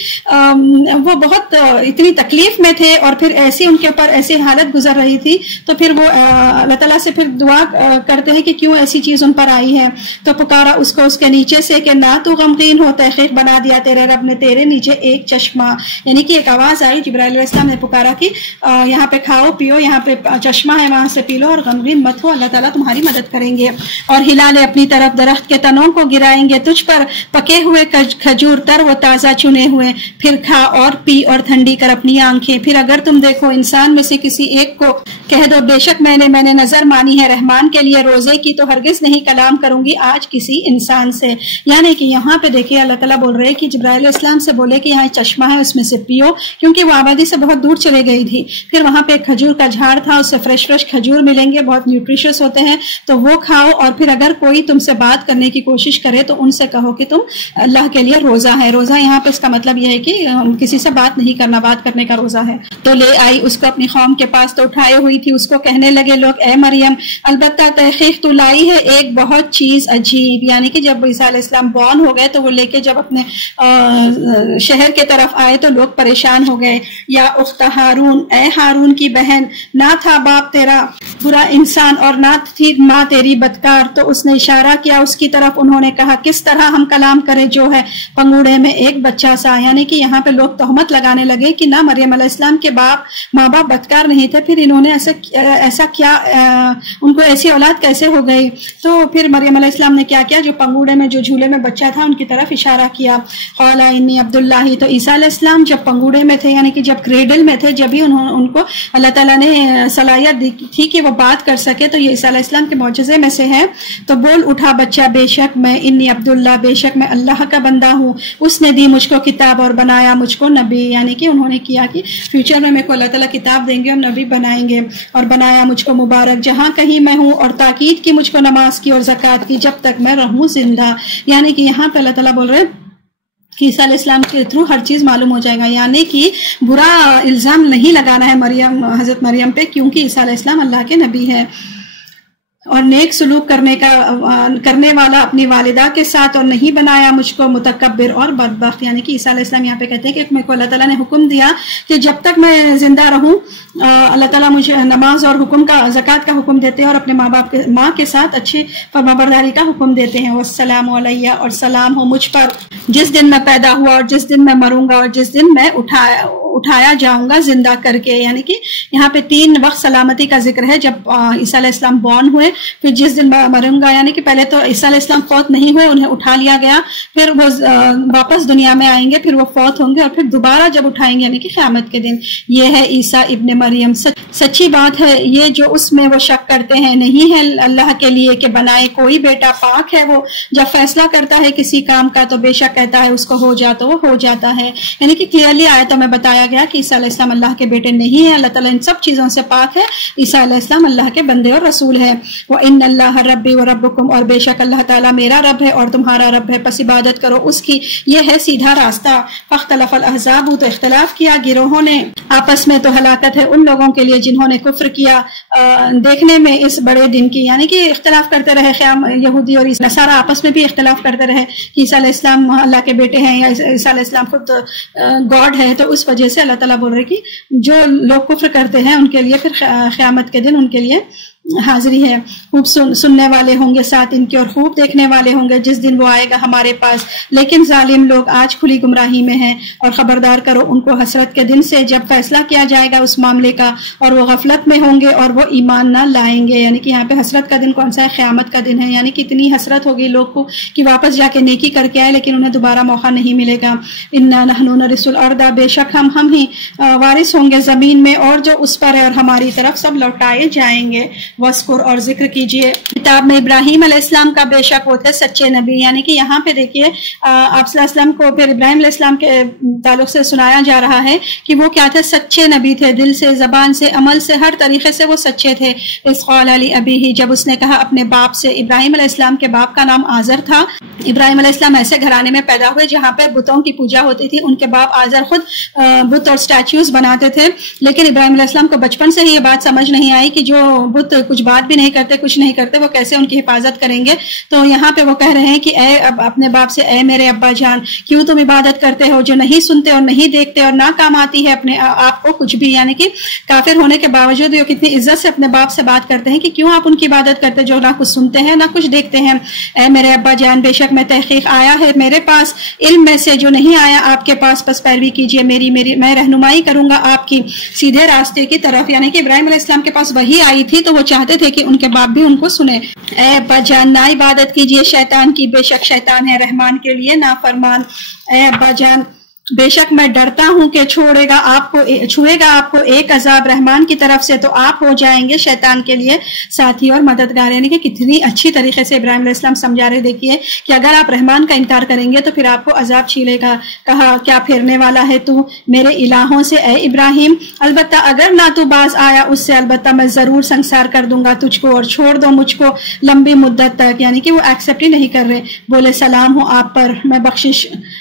وہ بہت اتنی تکلیف میں تھے اور پھر ایسی ان کے اوپر ایسی حالت گزر رہی تھی، تو پھر وہ اللہ تعالیٰ سے پھر دعا کرتے ہیں کہ کیوں ایسی چیز ان پر آئی ہے، تو پکارا اس کو اس کے نیچے سے کہ نہ تو غمگین ہو، تحقیق بنا دیا تیرے رب نے تیرے نیچے ایک چشمہ، یعنی کہ ایک آواز آئی، جبرائیل علیہ السلام نے پکارا کہ یہاں پہ کھاؤ پیو، یہاں پہ چشمہ ہے وہاں سے پی لو اور غمگین مت ہو، اللہ تعالیٰ تمہاری مدد کریں گے، اور ہلالے اپنی طرف درخت کے تنوں کو گرائیں گے تجھ پر پکے ہوئے کھجور تر و تازہ چنے ہوئے، پھر کھا اور پی اور ٹھنڈی کر اپنی آنکھیں، پھر اگر تم دیکھو انسان میں سے کسی ایک کو کہہ دو بے شک میں نے نظر مانی ہے رحمان کے لیے روزے کی، تو ہرگز نہیں کلام کروں گی آج کسی انسان سے۔ یعنی کہ یہاں پہ دیکھیے اللہ تعالیٰ بول رہے کہ جبرائیل علیہ السلام سے بولے کہ یہاں چشمہ ہے اس میں سے پیو، کیونکہ وہ آبادی سے بہت دور چلے گئی تھی، پھر وہاں پہ ایک کھجور کا جھاڑ تھا، اس سے فریش کھجور ملیں گے، بہت نیوٹریشس ہوتے ہیں، تو وہ کھاؤ، اور پھر اگر کوئی تم سے بات کرنے کی کوشش کرے تو ان سے کہو کہ تم اللہ کے لیے روزہ ہے۔ روزہ یہاں پہ اس کا مطلب یہ ہے کہ کسی سے بات نہیں کرنا، بات کرنے کا روزہ ہے۔ تو لے آئی اس کو اپنی قوم کے پاس، تو اٹھائے ہوئی تھی اس کو، کہنے لگے لوگ اے مریم البتہ تحقیق تو لائی ہے ایک بہت چیز عجیب، یعنی کہ جب عیسیٰ علیہ السلام بورن ہو گئے تو وہ لے کے جب اپنے شہر کے طرف آئے تو لوگ پریشان ہو گئے، یا اخت ہارون، اے ہارون کی بہن، نہ تھا باپ تیرا برا انسان اور نہ تھی ماں تیری بدکار، تو اس نے اشارہ کیا اس کی طرف، انہوں نے کہا کس طرح ہم کلام کریں جو ہے پنگوڑے میں ایک بچہ سا، یعنی کہ یہاں پہ لوگ تہمت لگانے لگے کہ نہ مریم علیہ السلام کے ماں باپ بدکار نہیں تھے، پھر انہوں نے ایسا کیا، ان کو ایسی اولاد کیسے ہو گئی، تو پھر مریم علیہ السلام نے کیا جو پنگوڑے میں جو جھولے میں بچہ تھا ان کی طرف اشارہ کیا، قال انی عبداللہ، تو عیسیٰ علیہ السلام جب پنگوڑے میں تھے یعنی کہ جب کریڈل میں تھے، جب ہی ان کو اللہ تعالیٰ نے صلاحیت دی تھی کہ وہ بات کر سکے، تو یہ عیسیٰ علیہ السلام کے معجزے میں سے ہے، تو بول اٹھا بچہ بے شک میں انی عبداللہ، بے شک میں اللہ کا بندہ ہوں، اس نے دی مجھ کو کتاب اور بنایا مجھ کو نبی، یعنی کہ انہوں نے کیا کہ فیوچر میں میرے کو اللہ تعالیٰ کتاب دیں گے اور نبی بنائیں گے، اور بنایا مجھ کو مبارک جہاں کہیں میں ہوں، اور تاکید کی مجھ کو نماز کی اور زکوٰۃ کی جب تک میں رہوں زندہ، یعنی کہ یہاں پہ اللہ تعالیٰ بول رہے ہیں کہ عیسیٰ علیہ السلام کے تھرو ہر چیز معلوم ہو جائے گا، یعنی کہ برا الزام نہیں لگانا ہے حضرت مریم پہ، کیونکہ عیسیٰ علیہ السلام اللہ کے نبی ہے۔ اور نیک سلوک کرنے والا اپنی والدہ کے ساتھ، اور نہیں بنایا مجھ کو متکبر اور بدبخت. یعنی کہ عیسیٰ علیہ السلام یہاں پہ کہتے ہیں کہ میرے کو اللہ تعالیٰ نے حکم دیا کہ جب تک میں زندہ رہوں اللہ تعالیٰ مجھے نماز اور زکوٰۃ کا حکم دیتے ہیں، اور اپنے ماں کے ساتھ اچھی فرمانبرداری کا حکم دیتے ہیں. والسلام علیہ، اور سلام ہو مجھ پر جس دن میں پیدا ہوا اور جس دن میں مروں گا اور جس دن میں اٹھایا جاؤں گا زندہ کر کے. یعنی کہ یہاں پہ 3 وقت سلامتی کا ذکر ہے. جب عیسیٰ علیہ السلام بورن ہوئے، پھر جس دن مروں گا، یعنی کہ پہلے تو عیسیٰ علیہ السلام فوت نہیں ہوئے، انہیں اٹھا لیا گیا، پھر وہ واپس دنیا میں آئیں گے، پھر وہ فوت ہوں گے، اور پھر دوبارہ جب اٹھائیں گے یعنی کہ قیامت کے دن. یہ ہے عیسیٰ ابن مریم. سچی بات ہے یہ جو اس میں وہ شک کرتے ہیں، نہیں ہے اللہ کے لیے کہ بنائے کوئی بیٹا. پاک ہے وہ جب فیصلہ کرتا ہے کسی کام کا تو بے شک کہتا ہے اس کو ہو جا تو وہ ہو جاتا ہے. یعنی کہ کلیئرلی آیتوں میں بتایا گیا کہ عیسیٰ علیہ السلام اللہ کے بیٹے نہیں ہیں. اللہ تعالیٰ ان سب چیزوں سے پاک ہے. عیسیٰ علیہ السلام اللہ کے بندے اور رسول ہے. وَإِنَّ اللَّهَ رَبِّي وَرَبُّكُمْ، اور بے شک اللہ تعالیٰ میرا رب ہے اور تمہارا رب ہے، پس عبادت کرو اس کی. یہ ہے سیدھا راستہ. فَاخْتَلَفَ الْأَحْزَابُ، تو اختلاف کیا گروہوں نے آپس میں، تو ہلاکت ہے ان لوگوں کے لیے جنہوں نے کفر کیا دیکھنے میں اس بڑے دن کی. یعنی کہ اختلاف کرتے رہے یہودی اور نصارہ آپس میں بھی اختلاف کرتے رہے کہ عیسیٰ علیہ السلام اللہ کے بیٹے ہیں یا عیسیٰ علیہ السلام خود گاڈ ہے. تو اس وجہ سے اللہ تعالیٰ بول رہے کہ جو لوگ کفر کرتے ہیں ان کے لیے پھر قیامت کے دن ان کے لیے حاضری ہے. خوب سننے والے ہوں گے ساتھ ان کے، اور خوب دیکھنے والے ہوں گے جس دن وہ آئے گا ہمارے پاس. لیکن ظالم لوگ آج کھلی گمراہی میں ہیں. اور خبردار کرو ان کو حسرت کے دن سے جب فیصلہ کیا جائے گا اس معاملے کا، اور وہ غفلت میں ہوں گے اور وہ ایمان نہ لائیں گے. یعنی کہ یہاں پہ حسرت کا دن کون سا ہے؟ قیامت کا دن ہے. یعنی کہ اتنی حسرت ہوگی لوگ کو کہ واپس جا کے نیکی کر کے آئے لیکن انہیں دوبارہ موقع نہیں ملے گا. انا نحن نرث الارض، بے شک ہم ہی وارث ہوں گے زمین میں اور جو اس پر ہے، اور ہماری طرف سب لوٹائے جائیں گے. وذکر، اور ذکر کیجئے کتاب میں ابراہیم علیہ السلام کا، بے شک وہ تھے سچے نبی. یعنی کہ یہاں پہ دیکھیے آپ صلی اللہ علیہ وسلم کو پھر ابراہیم علیہ السلام کے تعلق سے سنایا جا رہا ہے کہ وہ کیا تھے؟ سچے نبی تھے. دل سے، زبان سے، عمل سے، ہر طریقے سے وہ سچے تھے. اذ قال لأبیہ، جب اس نے کہا اپنے باپ سے. ابراہیم علیہ السلام کے باپ کا نام آزر تھا. ابراہیم علیہ السلام ایسے گھرانے میں پیدا ہوئے جہاں پہ بتوں کی پوجا ہوتی تھی. ان کے باپ آزر خود بت اور سٹیچوز بناتے تھے. لیکن ابراہیم علیہ السلام کو بچپن سے ہی یہ بات سمجھ نہیں آئی کہ جو بت کچھ بات بھی نہیں کرتے، کچھ نہیں کرتے، وہ کیسے ان کی حفاظت کریں گے. تو یہاں پہ وہ کہہ رہے ہیں کہ اے اپنے باپ سے، اے میرے ابا جان، کیوں تم عبادت کرتے ہو جو نہیں سنتے اور نہیں دیکھتے اور نہ کام آتی ہے اپنے آپ کو کچھ بھی. یعنی کہ کافر ہونے کے باوجود وہ کتنی عزت سے اپنے باپ سے بات کرتے ہیں کہ کیوں آپ ان کی عبادت کرتے جو نہ کچھ سنتے ہیں نہ کچھ دیکھتے ہیں. اے میرے ابا جان، بے شک میں تحقیق آیا ہے میرے پاس علم میں سے جو نہیں آیا آپ کے پاس، پس پیروی کیجئے میری میں رہنمائی کروں گا آپ کی سیدھے راستے کی طرف. یعنی کہ ابراہیم علیہ السلام کے پاس وحی آئی تھی تو وہ چاہتے تھے کہ ان کے باپ بھی ان کو سنے. اے ابا جان، نہ عبادت کیجئے شیطان کی، بے شک شیطان ہے رحمان کے لیے نافرمان. اے ابا جان، بے شک میں ڈرتا ہوں کہ چھوئے گا آپ کو ایک عذاب رحمان کی طرف سے، تو آپ ہو جائیں گے شیطان کے لیے ساتھی اور مددگار. یعنی کہ کتنی اچھی طریقے سے ابراہیم علیہ السلام سمجھا رہے. دیکھیے کہ اگر آپ رحمان کا انکار کریں گے تو پھر آپ کو عذاب چھیلے گا. کہا کیا پھیرنے والا ہے تو میرے الہوں سے اے ابراہیم، البتہ اگر نہ تو باز آیا اس سے، البتہ میں ضرور سنسار کر دوں گا تجھ کو، اور چھوڑ دو مجھ کو لمبی مدت تک. یعنی کہ وہ ایکسیپٹ ہی نہیں کر رہے. بولے سلام ہو آپ پر، میں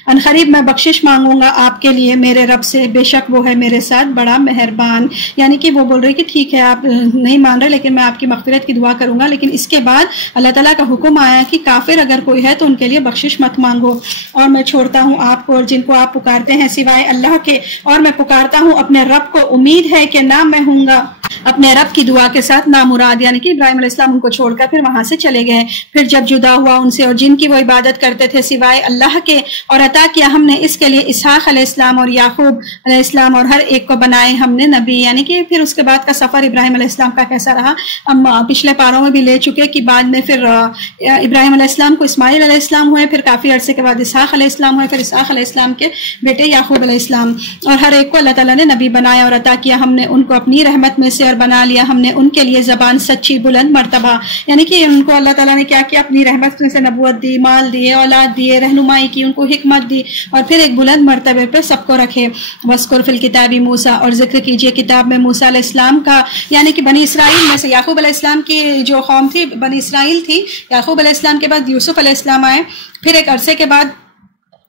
عنقریب میں بخشش مانگوں گا آپ کے لیے میرے رب سے، بے شک وہ ہے میرے ساتھ بڑا مہربان. یعنی کہ وہ بول رہے کہ ٹھیک ہے آپ نہیں مان رہے لیکن میں آپ کی مغفرت کی دعا کروں گا. لیکن اس کے بعد اللہ تعالیٰ کا حکم آیا کہ کافر اگر کوئی ہے تو ان کے لیے بخشش مت مانگو. اور میں چھوڑتا ہوں آپ کو اور جن کو آپ پکارتے ہیں سوائے اللہ کے، اور میں پکارتا ہوں اپنے رب کو، امید ہے کہ نہ میں ہوں گا اپنے رب کی دعا کے ساتھ نامراد. یعنی کہ ابراہیم علیہ السلام ان کو چھوڑ کر پھر وہاں سے چلے گئے. پھر جب جدا ہوا ان سے اور جن کی وہ عبادت کرتے تھے سوائے اللہ کے، اور عطا کیا ہم نے اس کے لیے اسحاق علیہ السلام اور یعقوب علیہ السلام، اور ہر ایک کو بنائے ہم نے نبی. یعنی کہ پھر اس کے بعد کا سفر ابراہیم علیہ السلام کا کیسا رہا ہم پچھلے پاروں میں بھی لے چکے کہ بعد میں پھر ابراہیم علیہ السلام کو اسماعیل علیہ السلام ہوئے، پھر کافی عرصے کے بعد اسحاق علیہ السلام ہوئے، پھر اسحاق علیہ السلام کے بیٹے یعقوب علیہ السلام. اور ہر ایک کو اللہ تعالیٰ نے نبی بنایا اور عطا کیا ہم نے ان کو اپنی رحمت میں سے، اور بنا لیا ہم نے ان کے لیے زبان سچی بلند مرتبہ. یعنی کہ ان کو اللہ تعالیٰ نے کیا کیا؟ اپنی رحمت میں سے نبوت دی، مال دیے، اولاد دیے، رہنمائی کی، ان کو حکمت دی، اور پھر ایک بلند مرتبے پہ سب کو رکھے. وَاذْكُرْ فِي الْكِتَابِ موسیٰ، اور ذکر کیجئے کتاب میں موسیٰ علیہ السلام کا. یعنی کہ بنی اسرائیل میں سے یعقوب علیہ السلام کی جو قوم تھی بنی اسرائیل تھی. یعقوب علیہ السلام کے بعد یوسف علیہ السلام آئے، پھر ایک عرصے کے بعد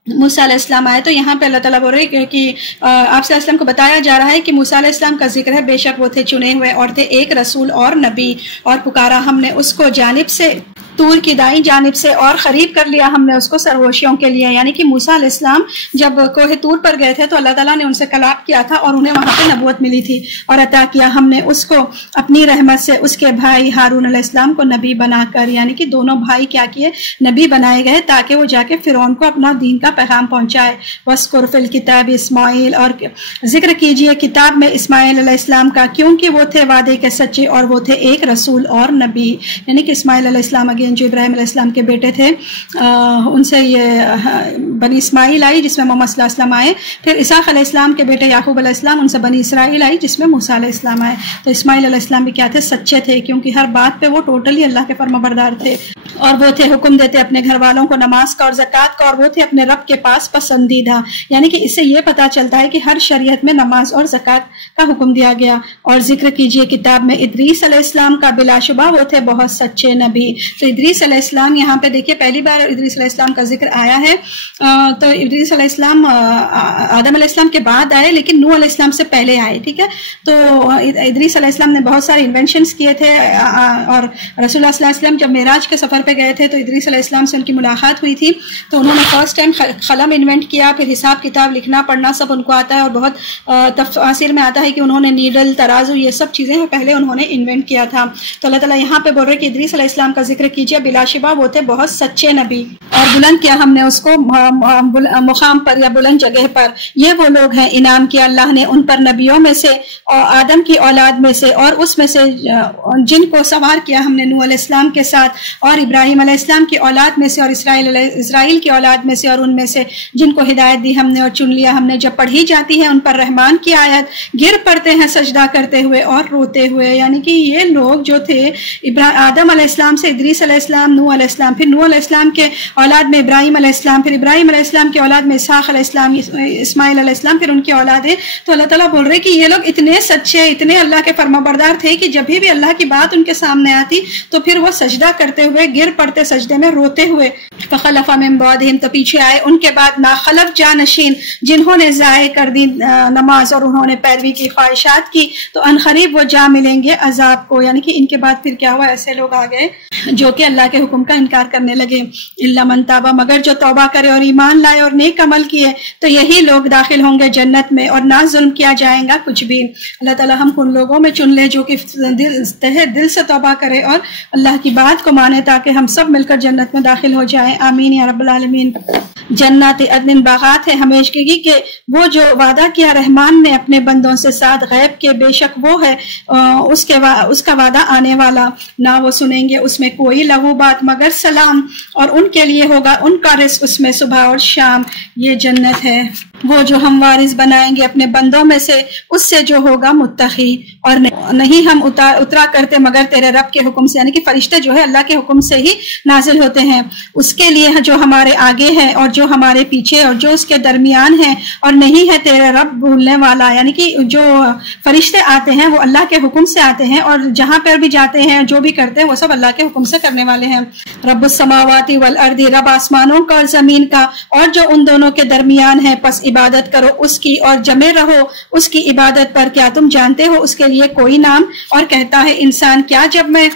موسیٰ علیہ السلام آئے، تو یہاں پہ اللہ تعالیٰ بول رہے کہ آپ صلی اللہ علیہ وسلم کو بتایا جا رہا ہے کہ موسیٰ علیہ السلام کا ذکر ہے، بے شک وہ تھے چنے ہوئے اور تھے ایک رسول اور نبی، اور پکارا ہم نے اس کو جانب سے طور کی دائیں جانب سے، اور قریب کر لیا ہم نے اس کو سرگوشیوں کے لیے. یعنی کہ موسیٰ علیہ السلام جب کوہ طور پر گئے تھے تو اللہ تعالیٰ نے ان سے کلام کیا تھا اور انہیں وہاں پہ نبوت ملی تھی، اور عطا کیا ہم نے اس کو اپنی رحمت سے اس کے بھائی ہارون علیہ السلام کو نبی بنا کر. یعنی کہ دونوں بھائی کیا کیے، نبی بنائے گئے تاکہ وہ جا کے فرعون کو اپنا دین کا پیغام پہنچائے. وَاذْكُرْ فِي الْكِتَابِ اسماعیل، اور ذکر کیجئے کتاب میں اسماعیل علیہ السلام کا، کیونکہ وہ تھے وعدے کے سچے اور وہ تھے ایک رسول اور نبی. یعنی کہ اسماعیل علیہ السلام اگین جو ابراہیم علیہ السلام کے بیٹے تھے، ان سے یہ بنی اسماعیل آئی جس میں محمد صلی اللہ علیہ وسلم آئے. پھر اسحاق علیہ السلام کے بیٹے یعقوب علیہ السلام، ان سے بنی اسرائیل آئی جس میں موسیٰ علیہ السلام آئے. تو اسماعیل علیہ السلام بھی کیا تھے، سچے تھے، کیونکہ ہر بات پہ وہ ٹوٹلی اللہ کے فرمانبردار تھے، اور وہ تھے حکم دیتے اپنے گھر والوں کو نماز کا اور زکوٰۃ کا، اور وہ تھے اپنے رب کے پاس پسندیدہ. یعنی کہ اس سے یہ پتہ چلتا ہے کہ ہر شریعت میں نماز اور زکوٰۃ کا حکم دیا گیا. اور ذکر کیجئے کتاب میں ادریس علیہ السلام کا، بلا شبہ وہ تھے بہت سچے نبی. تو ادریس علیہ السلام یہاں پہ دیکھیے پہلی بار ادریس علیہ السلام کا ذکر آیا ہے. تو ادریس علیہ السلام آدم علیہ السلام کے بعد آئے، لیکن نوح علیہ السلام سے پہلے آئے. ٹھیک ہے، تو ادریس علیہ السلام نے بہت سارے انوینشنز کیے تھے، اور رسول اللہ صلی اللہ علیہ وسلم جب معراج کے سفر پہ گئے تھے تو ادریس علیہ السلام سے ان کی ملاقات ہوئی تھی. تو انہوں نے فرسٹ ٹائم قلم انوینٹ کیا، پھر حساب کتاب لکھنا پڑھنا سب ان کو آتا ہے، اور بہت تفسیر میں آتا ہے کہ انہوں نے نیڈل، ترازو، یہ سب چیزیں پہلے انہوں نے انوینٹ کیا تھا. تو اللہ تعالیٰ یہاں پہ بول رہے کہ ادریس علیہ السلام کا ذکر کیجیے، بلا شبہ وہ تھے بہت سچے نبی، اور بلند کیا ہم نے اس کو مقام پر یا بلند جگہ پر. یہ وہ لوگ ہیں انعام کیا اللہ نے ان پر نبیوں میں سے اور آدم کی اولاد میں سے، اور اس میں سے جن کو سوار کیا ہم نے نوح علیہ السلام کے ساتھ، اور ابراہیم علیہ السلام کی اولاد میں سے، اور اسرائیل کی اولاد میں سے، اور ان میں سے جن کو ہدایت دی ہم نے اور چن لیا ہم نے. جب پڑھی جاتی ہے ان پر رحمان کی آیت، گر پڑتے ہیں سجدہ کرتے ہوئے اور روتے ہوئے. یعنی کہ یہ لوگ جو تھے آدم علیہ السلام سے ادریس علیہ السلام، نوح علیہ السلام، پھر نوح علیہ السلام کے اولاد میں ابراہیم علیہ السلام، پھر ابراہیم علیہ السلام کی اولاد میں اسحاق علیہ السلام، اسماعیل علیہ السلام، پھر ان کی اولادیں. تو اللہ تعالیٰ بول رہے کہ یہ لوگ اتنے سچے، اتنے اللہ کے فرمانبردار تھے کہ جب بھی اللہ کی بات ان کے سامنے آتی تو پھر وہ سجدہ کرتے ہوئے گر پڑتے سجدے میں روتے ہوئے. فخلف من بعدہم، تو پیچھے آئے ان کے بعد ناخلف جانشین جنہوں نے ضائع کر دی نماز اور انہوں نے پیروی کی، خواہشات کی، تو عنقریب وہ جا ملیں گے عذاب کو. یعنی کہ ان کے بعد پھر کیا ہوا، ایسے لوگ آ گئے جو کہ اللہ کے حکم کا انکار کرنے لگے. الا من تاب، مگر جو توبہ کرے اور ایمان لائے اور نیک عمل کیے تو یہی لوگ داخل ہوں گے جنت میں، اور نہ ظلم کیا جائے گا کچھ بھی. اللہ تعالیٰ ہم ان لوگوں میں چن لے جو کہ تہہ دل سے توبہ کرے اور اللہ کی بات کو مانے، تاکہ ہم سب مل کر جنت میں داخل ہو جائیں. آمین یا رب العالمین. جنات عدن، باغات ہے ہمیشگی کے، وہ جو وعدہ کیا رحمان نے اپنے بندوں سے ساتھ غیب کے، بے شک وہ ہے اس کا وعدہ آنے والا. نہ وہ سنیں گے اس میں کوئی لغو بات مگر سلام، اور ان کے لیے ہوگا ان کا رزق اس میں صبح اور شام. یہ جنت ہے وہ جو ہم وارث بنائیں گے اپنے بندوں میں سے اس سے جو ہوگا متقی. اور نہیں ہم اترا کرتے مگر تیرے رب کے حکم سے. یعنی کہ فرشتے جو ہے اللہ کے حکم سے ہی نازل ہوتے ہیں، اس کے لیے جو ہمارے آگے ہے اور جو ہمارے پیچھے اور جو اس کے درمیان ہے، اور نہیں ہے تیرے رب بھولنے والا. یعنی کہ جو فرشتے آتے ہیں وہ اللہ کے حکم سے آتے ہیں، اور جہاں پر بھی جاتے ہیں جو بھی کرتے ہیں وہ سب اللہ کے حکم سے کرنے والے ہیں. رب السماوات والارض، رب آسمانوں کا اور زمین کا اور جو ان دونوں کے درمیان ہے، پس عبادت کرو اس کی اور جمے رہو اس کی عبادت پر. کیا تم جانتے ہو اس کے لیے کوئی نام؟ اور کہتا ہے انسان کیا جب میں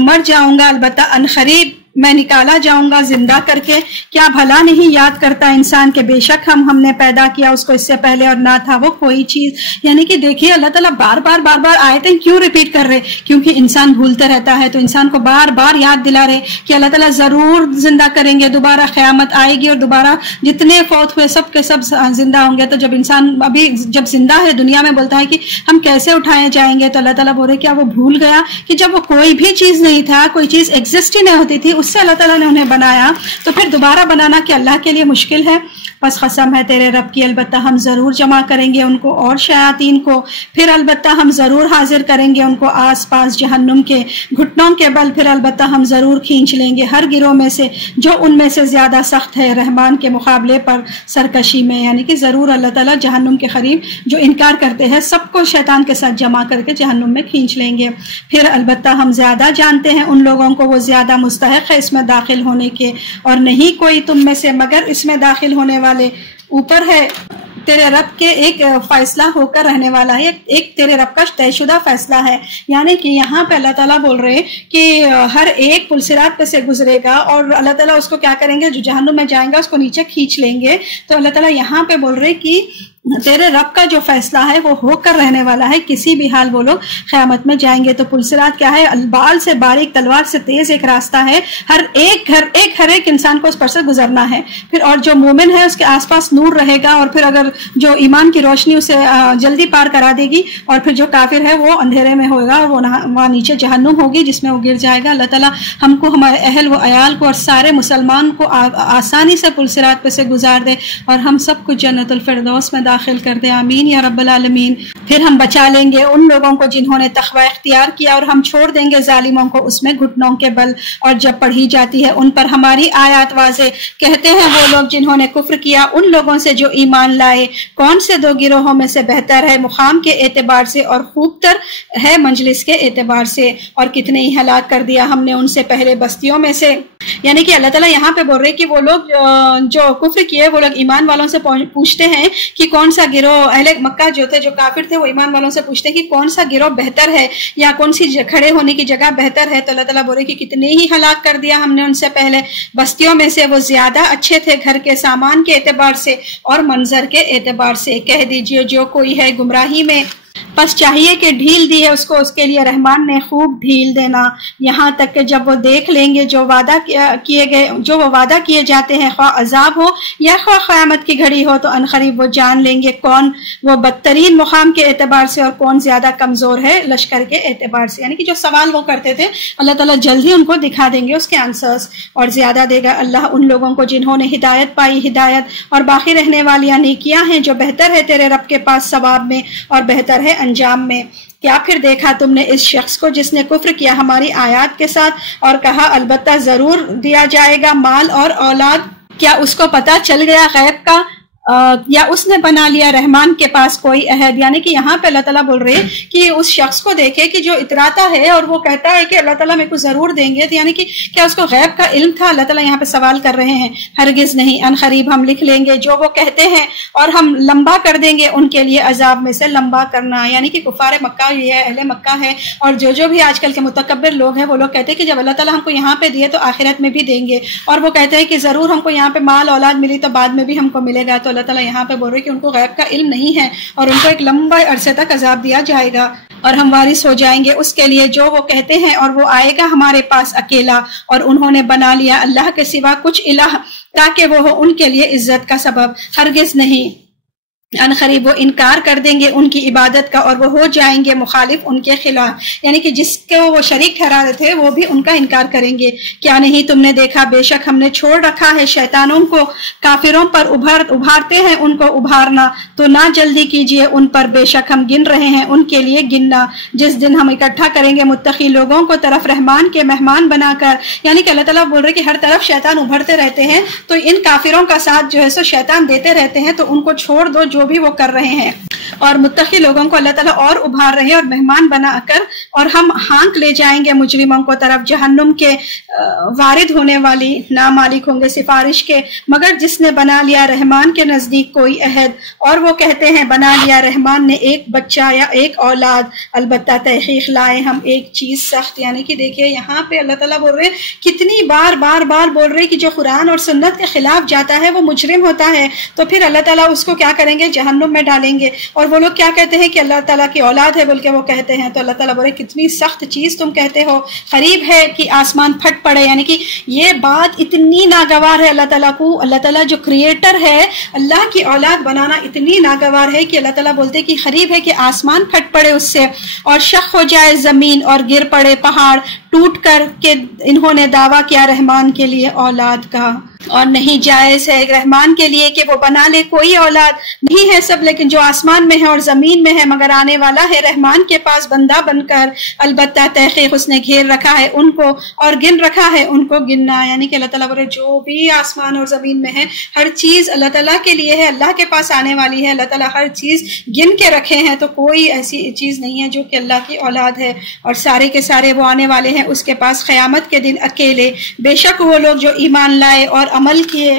مر جاؤں گا، البتہ عنقریب میں نکالا جاؤں گا زندہ کر کے. کیا بھلا نہیں یاد کرتا انسان کہ بے شک ہم نے پیدا کیا اس کو اس سے پہلے اور نہ تھا وہ کوئی چیز. یعنی کہ دیکھیے اللہ تعالیٰ بار بار آیتیں کیوں ریپیٹ کر رہے؟ کیونکہ انسان بھولتا رہتا ہے، تو انسان کو بار بار یاد دلا رہے کہ اللہ تعالیٰ ضرور زندہ کریں گے، دوبارہ قیامت آئے گی اور دوبارہ جتنے فوت ہوئے سب کے سب زندہ ہوں گے. تو جب انسان ابھی جب زندہ ہے دنیا میں بولتا ہے کہ ہم کیسے اٹھائے جائیں گے، تو اللہ تعالیٰ بول رہے کیا وہ بھول گیا کہ جب وہ کوئی بھی چیز نہیں تھا، کوئی چیز ایگزسٹ ہی نہیں ہوتی تھی، اس سے اللہ تعالیٰ نے انہیں بنایا، تو پھر دوبارہ بنانا کہ اللہ کے لیے مشکل ہے. پس قسم ہے تیرے رب کی، البتہ ہم ضرور جمع کریں گے ان کو اور شیاطین کو، پھر البتہ ہم ضرور حاضر کریں گے ان کو آس پاس جہنم کے گھٹنوں کے بل، پھر البتہ ہم ضرور کھینچ لیں گے ہر گروہ میں سے جو ان میں سے زیادہ سخت ہے رحمان کے مقابلے پر سرکشی میں. یعنی کہ ضرور اللہ تعالیٰ جہنم کے قریب جو انکار کرتے ہیں سب کو شیطان کے ساتھ جمع کر کے جہنم میں کھینچ لیں گے. پھر البتہ ہم زیادہ جانتے ہیں ان لوگوں کو، وہ زیادہ مستحق ہے اس میں داخل ہونے کے، اور نہیں کوئی تم میں سے مگر اس میں داخل ہونے والا والے اوپر ہے تیرے رب کے ایک فیصلہ ہو کر رہنے والا ہے، ایک تیرے رب کا طے شدہ فیصلہ ہے. یعنی کہ یہاں پہ اللہ تعالیٰ بول رہے کہ ہر ایک پل صراط پہ سے گزرے گا اور اللہ تعالیٰ اس کو کیا کریں گے، جو جہنم میں جائیں گا اس کو نیچے کھینچ لیں گے. تو اللہ تعالیٰ یہاں پہ بول رہے کہ تیرے رب کا جو فیصلہ ہے وہ ہو کر رہنے والا ہے، کسی بھی حال وہ لوگ قیامت میں جائیں گے. تو پل صراط کیا ہے، بال سے باریک تلوار سے تیز ایک راستہ ہے، ہر ایک انسان کو اس پر سے گزرنا ہے. پھر اور جو مومن ہے اس کے آس پاس نور رہے گا، اور پھر اگر جو ایمان کی روشنی اسے جلدی پار کرا دے گی، اور پھر جو کافر ہے وہ اندھیرے میں ہوگا اور وہ وہاں نیچے جہنم ہوگی جس میں وہ گر جائے گا. اللہ تعالیٰ ہم کو، ہمارے اہل و عیال کو اور سارے مسلمان کو آسانی سے پل صراط پہ سے گزار دے اور ہم سب کو جنت الفردوس میں داخل کر دے. آمین یا رب العالمین. پھر ہم بچا لیں گے ان لوگوں کو جنہوں نے تقوی اختیار کیا، اور ہم چھوڑ دیں گے ظالموں کو اس میں گھٹنوں کے بل. اور جب پڑھی جاتی ہے ان پر ہماری آیات واضح، کہتے ہیں وہ لوگ جنہوں نے کفر کیا ان لوگوں سے جو ایمان لائے، کون سے دو گروہوں میں سے بہتر ہے مقام کے اعتبار سے اور خوب تر ہے مجلس کے اعتبار سے، اور کتنے ہی ہلاک کر دیا ہم نے ان سے پہلے بستیوں میں سے. یعنی کہ اللہ تعالیٰ یہاں پہ بول رہے کہ وہ لوگ جو کفر کیے وہ لوگ ایمان والوں سے پوچھتے ہیں کہ کون سا گروہ، اہل مکہ جو تھے، جو کافر تھے، وہ ایمان والوں سے پوچھتے ہیں کہ کون سا گروہ بہتر ہے یا کون سی کھڑے ہونے کی جگہ بہتر ہے. تو اللہ تعالیٰ بول رہے کہ کتنے ہی ہلاک کر دیا ہم نے ان سے پہلے بستیوں میں سے، وہ زیادہ اچھے تھے گھر کے سامان کے اعتبار سے اور منظر کے اعتبار سے. کہہ دیجئے جو کوئی ہے گمراہی میں، بس چاہیے کہ ڈھیل دی ہے اس کو، اس کے لیے رحمان نے خوب ڈھیل دینا، یہاں تک کہ جب وہ دیکھ لیں گے جو وہ وعدہ کیے جاتے ہیں، خواہ عذاب ہو یا خواہ قیامت کی گھڑی ہو، تو عنقریب وہ جان لیں گے کون وہ بدترین مقام کے اعتبار سے اور کون زیادہ کمزور ہے لشکر کے اعتبار سے. یعنی کہ جو سوال وہ کرتے تھے اللہ تعالیٰ جلد ہی ان کو دکھا دیں گے اس کے آنسرز، اور زیادہ دے گا اللہ ان لوگوں کو جنہوں نے ہدایت پائی، ہدایت اور باقی رہنے والی نیکیاں ہیں جو بہتر ہے تیرے رب کے پاس ثواب میں اور بہتر ہے انجام میں. کیا پھر دیکھا تم نے اس شخص کو جس نے کفر کیا ہماری آیات کے ساتھ اور کہا البتہ ضرور دیا جائے گا مال اور اولاد؟ کیا اس کو پتہ چل گیا غیب کا، یا اس نے بنا لیا رحمان کے پاس کوئی عہد؟ یعنی کہ یہاں پہ اللہ تعالیٰ بول رہے ہیں کہ اس شخص کو دیکھے کہ جو اتراتا ہے اور وہ کہتا ہے کہ اللہ تعالیٰ میرے کو ضرور دیں گے، تو یعنی کہ کیا اس کو غیب کا علم تھا؟ اللہ تعالیٰ یہاں پہ سوال کر رہے ہیں. ہرگز نہیں، ان قریب ہم لکھ لیں گے جو وہ کہتے ہیں اور ہم لمبا کر دیں گے ان کے لیے عذاب میں سے لمبا کرنا. یعنی کہ کفار مکہ یہ ہے، اہل مکہ ہے، اور جو بھی آج کل کے متکبر لوگ ہیں وہ لوگ کہتے ہیں کہ جب اللہ تعالیٰ ہم کو یہاں پہ دیے تو آخرت میں بھی دیں گے، اور وہ کہتے ہیں کہ ضرور ہم کو یہاں پہ مال اولاد ملی تو بعد میں بھی ہم کو ملے گا. تو اللہ تعالیٰ یہاں پہ بول رہے کہ ان کو غیب کا علم نہیں ہے اور ان کو ایک لمبا عرصے تک عذاب دیا جائے گا اور ہم وارث ہو جائیں گے اس کے لیے جو وہ کہتے ہیں، اور وہ آئے گا ہمارے پاس اکیلا، اور انہوں نے بنا لیا اللہ کے سوا کچھ الہ تاکہ وہ ہو ان کے لیے عزت کا سبب. ہرگز نہیں، ان قریب وہ انکار کر دیں گے ان کی عبادت کا اور وہ ہو جائیں گے مخالف ان کے خلاف. یعنی کہ جس کو وہ شریک ٹھہرا رہے تھے وہ بھی ان کا انکار کریں گے. کیا نہیں تم نے دیکھا بے شک ہم نے چھوڑ رکھا ہے شیطانوں کو کافروں پر ابھارتے ہیں ان کو ابھارنا، تو نہ جلدی کیجئے ان پر، بے شک ہم گن رہے ہیں ان کے لیے گننا. جس دن ہم اکٹھا کریں گے متقی لوگوں کو طرف رحمان کے مہمان بنا کر. یعنی کہ اللہ تعالیٰ بول رہے کہ ہر طرف شیطان ابھرتے رہتے ہیں، تو ان کافروں کا ساتھ جو ہے سو شیطان دیتے رہتے ہیں، تو ان کو چھوڑ دو جو بھی وہ کر رہے ہیں، اور متقی لوگوں کو اللہ تعالیٰ اور ابھار رہے ہیں اور مہمان بنا کر، اور ہم ہانک لے جائیں گے مجرموں کو طرف جہنم کے وارد ہونے والی نامالک ہوں گے سفارش کے، مگر جس نے بنا لیا رحمان کے نزدیک کوئی عہد. اور وہ کہتے ہیں بنا لیا رحمان نے ایک بچہ یا ایک اولاد، البتہ تحقیق لائے ہم ایک چیز سخت. یعنی کہ دیکھیے یہاں پہ اللہ تعالیٰ بول رہے ہیں، کتنی بار بول رہے کہ جو قرآن اور سنت کے خلاف جاتا ہے وہ مجرم ہوتا ہے، تو پھر اللہ تعالیٰ اس کو کیا کریں گے، جہنم میں ڈالیں گے. اور وہ لوگ کیا کہتے ہیں کہ اللہ تعالیٰ کی اولاد ہے بلکہ وہ کہتے ہیں، تو اللہ تعالیٰ بولے کتنی سخت چیز تم کہتے ہو، قریب ہے کہ آسمان پھٹ پڑے. یعنی کہ یہ بات اتنی ناگوار ہے اللہ تعالیٰ کو. اللہ تعالیٰ جو کریٹر ہے، اللہ کی اولاد بنانا اتنی ناگوار ہے کہ اللہ تعالیٰ بولتے کہ قریب ہے کہ آسمان پھٹ پڑے اس سے، اور شق ہو جائے زمین اور گر پڑے پہاڑ ٹوٹ کر کہ انہوں نے دعویٰ کیا رحمان کے لیے اولاد کا. اور نہیں جائز ہے رحمان کے لیے کہ وہ بنا لے کوئی اولاد. نہیں ہے سب لیکن جو آسمان میں ہے اور زمین میں ہے، مگر آنے والا ہے رحمان کے پاس بندہ بن کر. البتہ تحقیق اس نے گھیر رکھا ہے ان کو اور گن رکھا ہے ان کو گننا. یعنی کہ اللہ تعالیٰ بولے جو بھی آسمان اور زمین میں ہے ہر چیز اللہ تعالیٰ کے لیے ہے، اللہ کے پاس آنے والی ہے. اللہ تعالیٰ ہر چیز گن کے رکھے ہیں، تو کوئی ایسی چیز نہیں ہے جو کہ اللہ کی اولاد ہے. اور سارے کے سارے وہ آنے والے ہیں اس کے پاس قیامت کے دن اکیلے. بے شک وہ لوگ جو ایمان لائے اور عمل کیے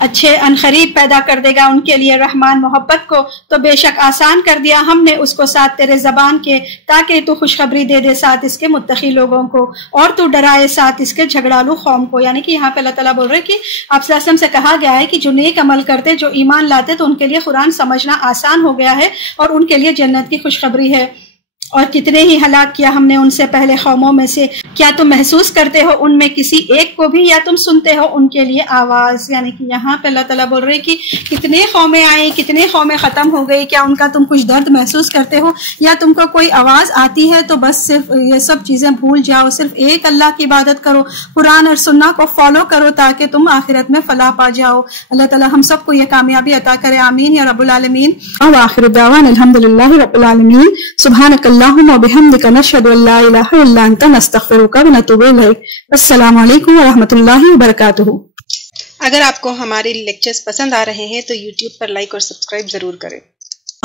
اچھے عنقریب پیدا کر دے گا ان کے لیے رحمان محبت کو، تو بے شک آسان کر دیا ہم نے اس کو ساتھ تیرے زبان کے، تاکہ تو خوشخبری دے دے ساتھ اس کے متقی لوگوں کو، اور تو ڈرائے ساتھ اس کے جھگڑالو قوم کو۔ یعنی کہ یہاں پہ اللہ تعالیٰ بول رہے کہ آپ صلی اللہ علیہ وسلم سے کہا گیا ہے کہ جو نیک عمل کرتے، جو ایمان لاتے، تو ان کے لیے قرآن سمجھنا آسان ہو گیا ہے اور ان کے لیے جنت کی خوشخبری ہے۔ اور کتنے ہی ہلاک کیا ہم نے ان سے پہلے قوموں میں سے، کیا تم محسوس کرتے ہو ان میں کسی ایک کو بھی، یا تم سنتے ہو ان کے لیے آواز؟ یعنی کہ یہاں پہ اللہ تعالیٰ بول رہے کہ کتنے قومیں آئیں، کتنے قومیں ختم ہو گئی، کیا ان کا تم کچھ درد محسوس کرتے ہو، یا تم کو کوئی آواز آتی ہے؟ تو بس صرف یہ سب چیزیں بھول جاؤ، صرف ایک اللہ کی عبادت کرو، قرآن اور سنت کو فالو کرو، تاکہ تم آخرت میں فلاح پا جاؤ۔ اللہ تعالیٰ ہم سب کو یہ کامیابی عطا کرے، آمین یا رب العالمین۔ وآخر دعوانا الحمدللہ رب العالمین۔ سبحانک اللہم وبحمدک، نشہد ان لا الہ الا انت، نستغفرک ونتوب الیک۔ السلام علیکم ورحمۃ اللہ وبرکاتہ۔ اگر آپ کو ہمارے لیکچرز پسند آ رہے ہیں تو یوٹیوب پر لائک اور سبسکرائب ضرور کریں۔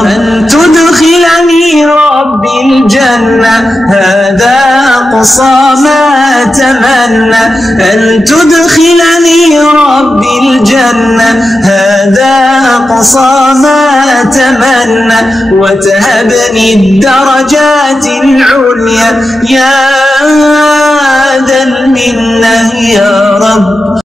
أن تدخلني ربي الجنة هذا أقصى ما أتمنى، أن تدخلني ربي الجنة هذا أقصى ما أتمنى، وتهبني الدرجات العليا يا ذا المنة يا رب۔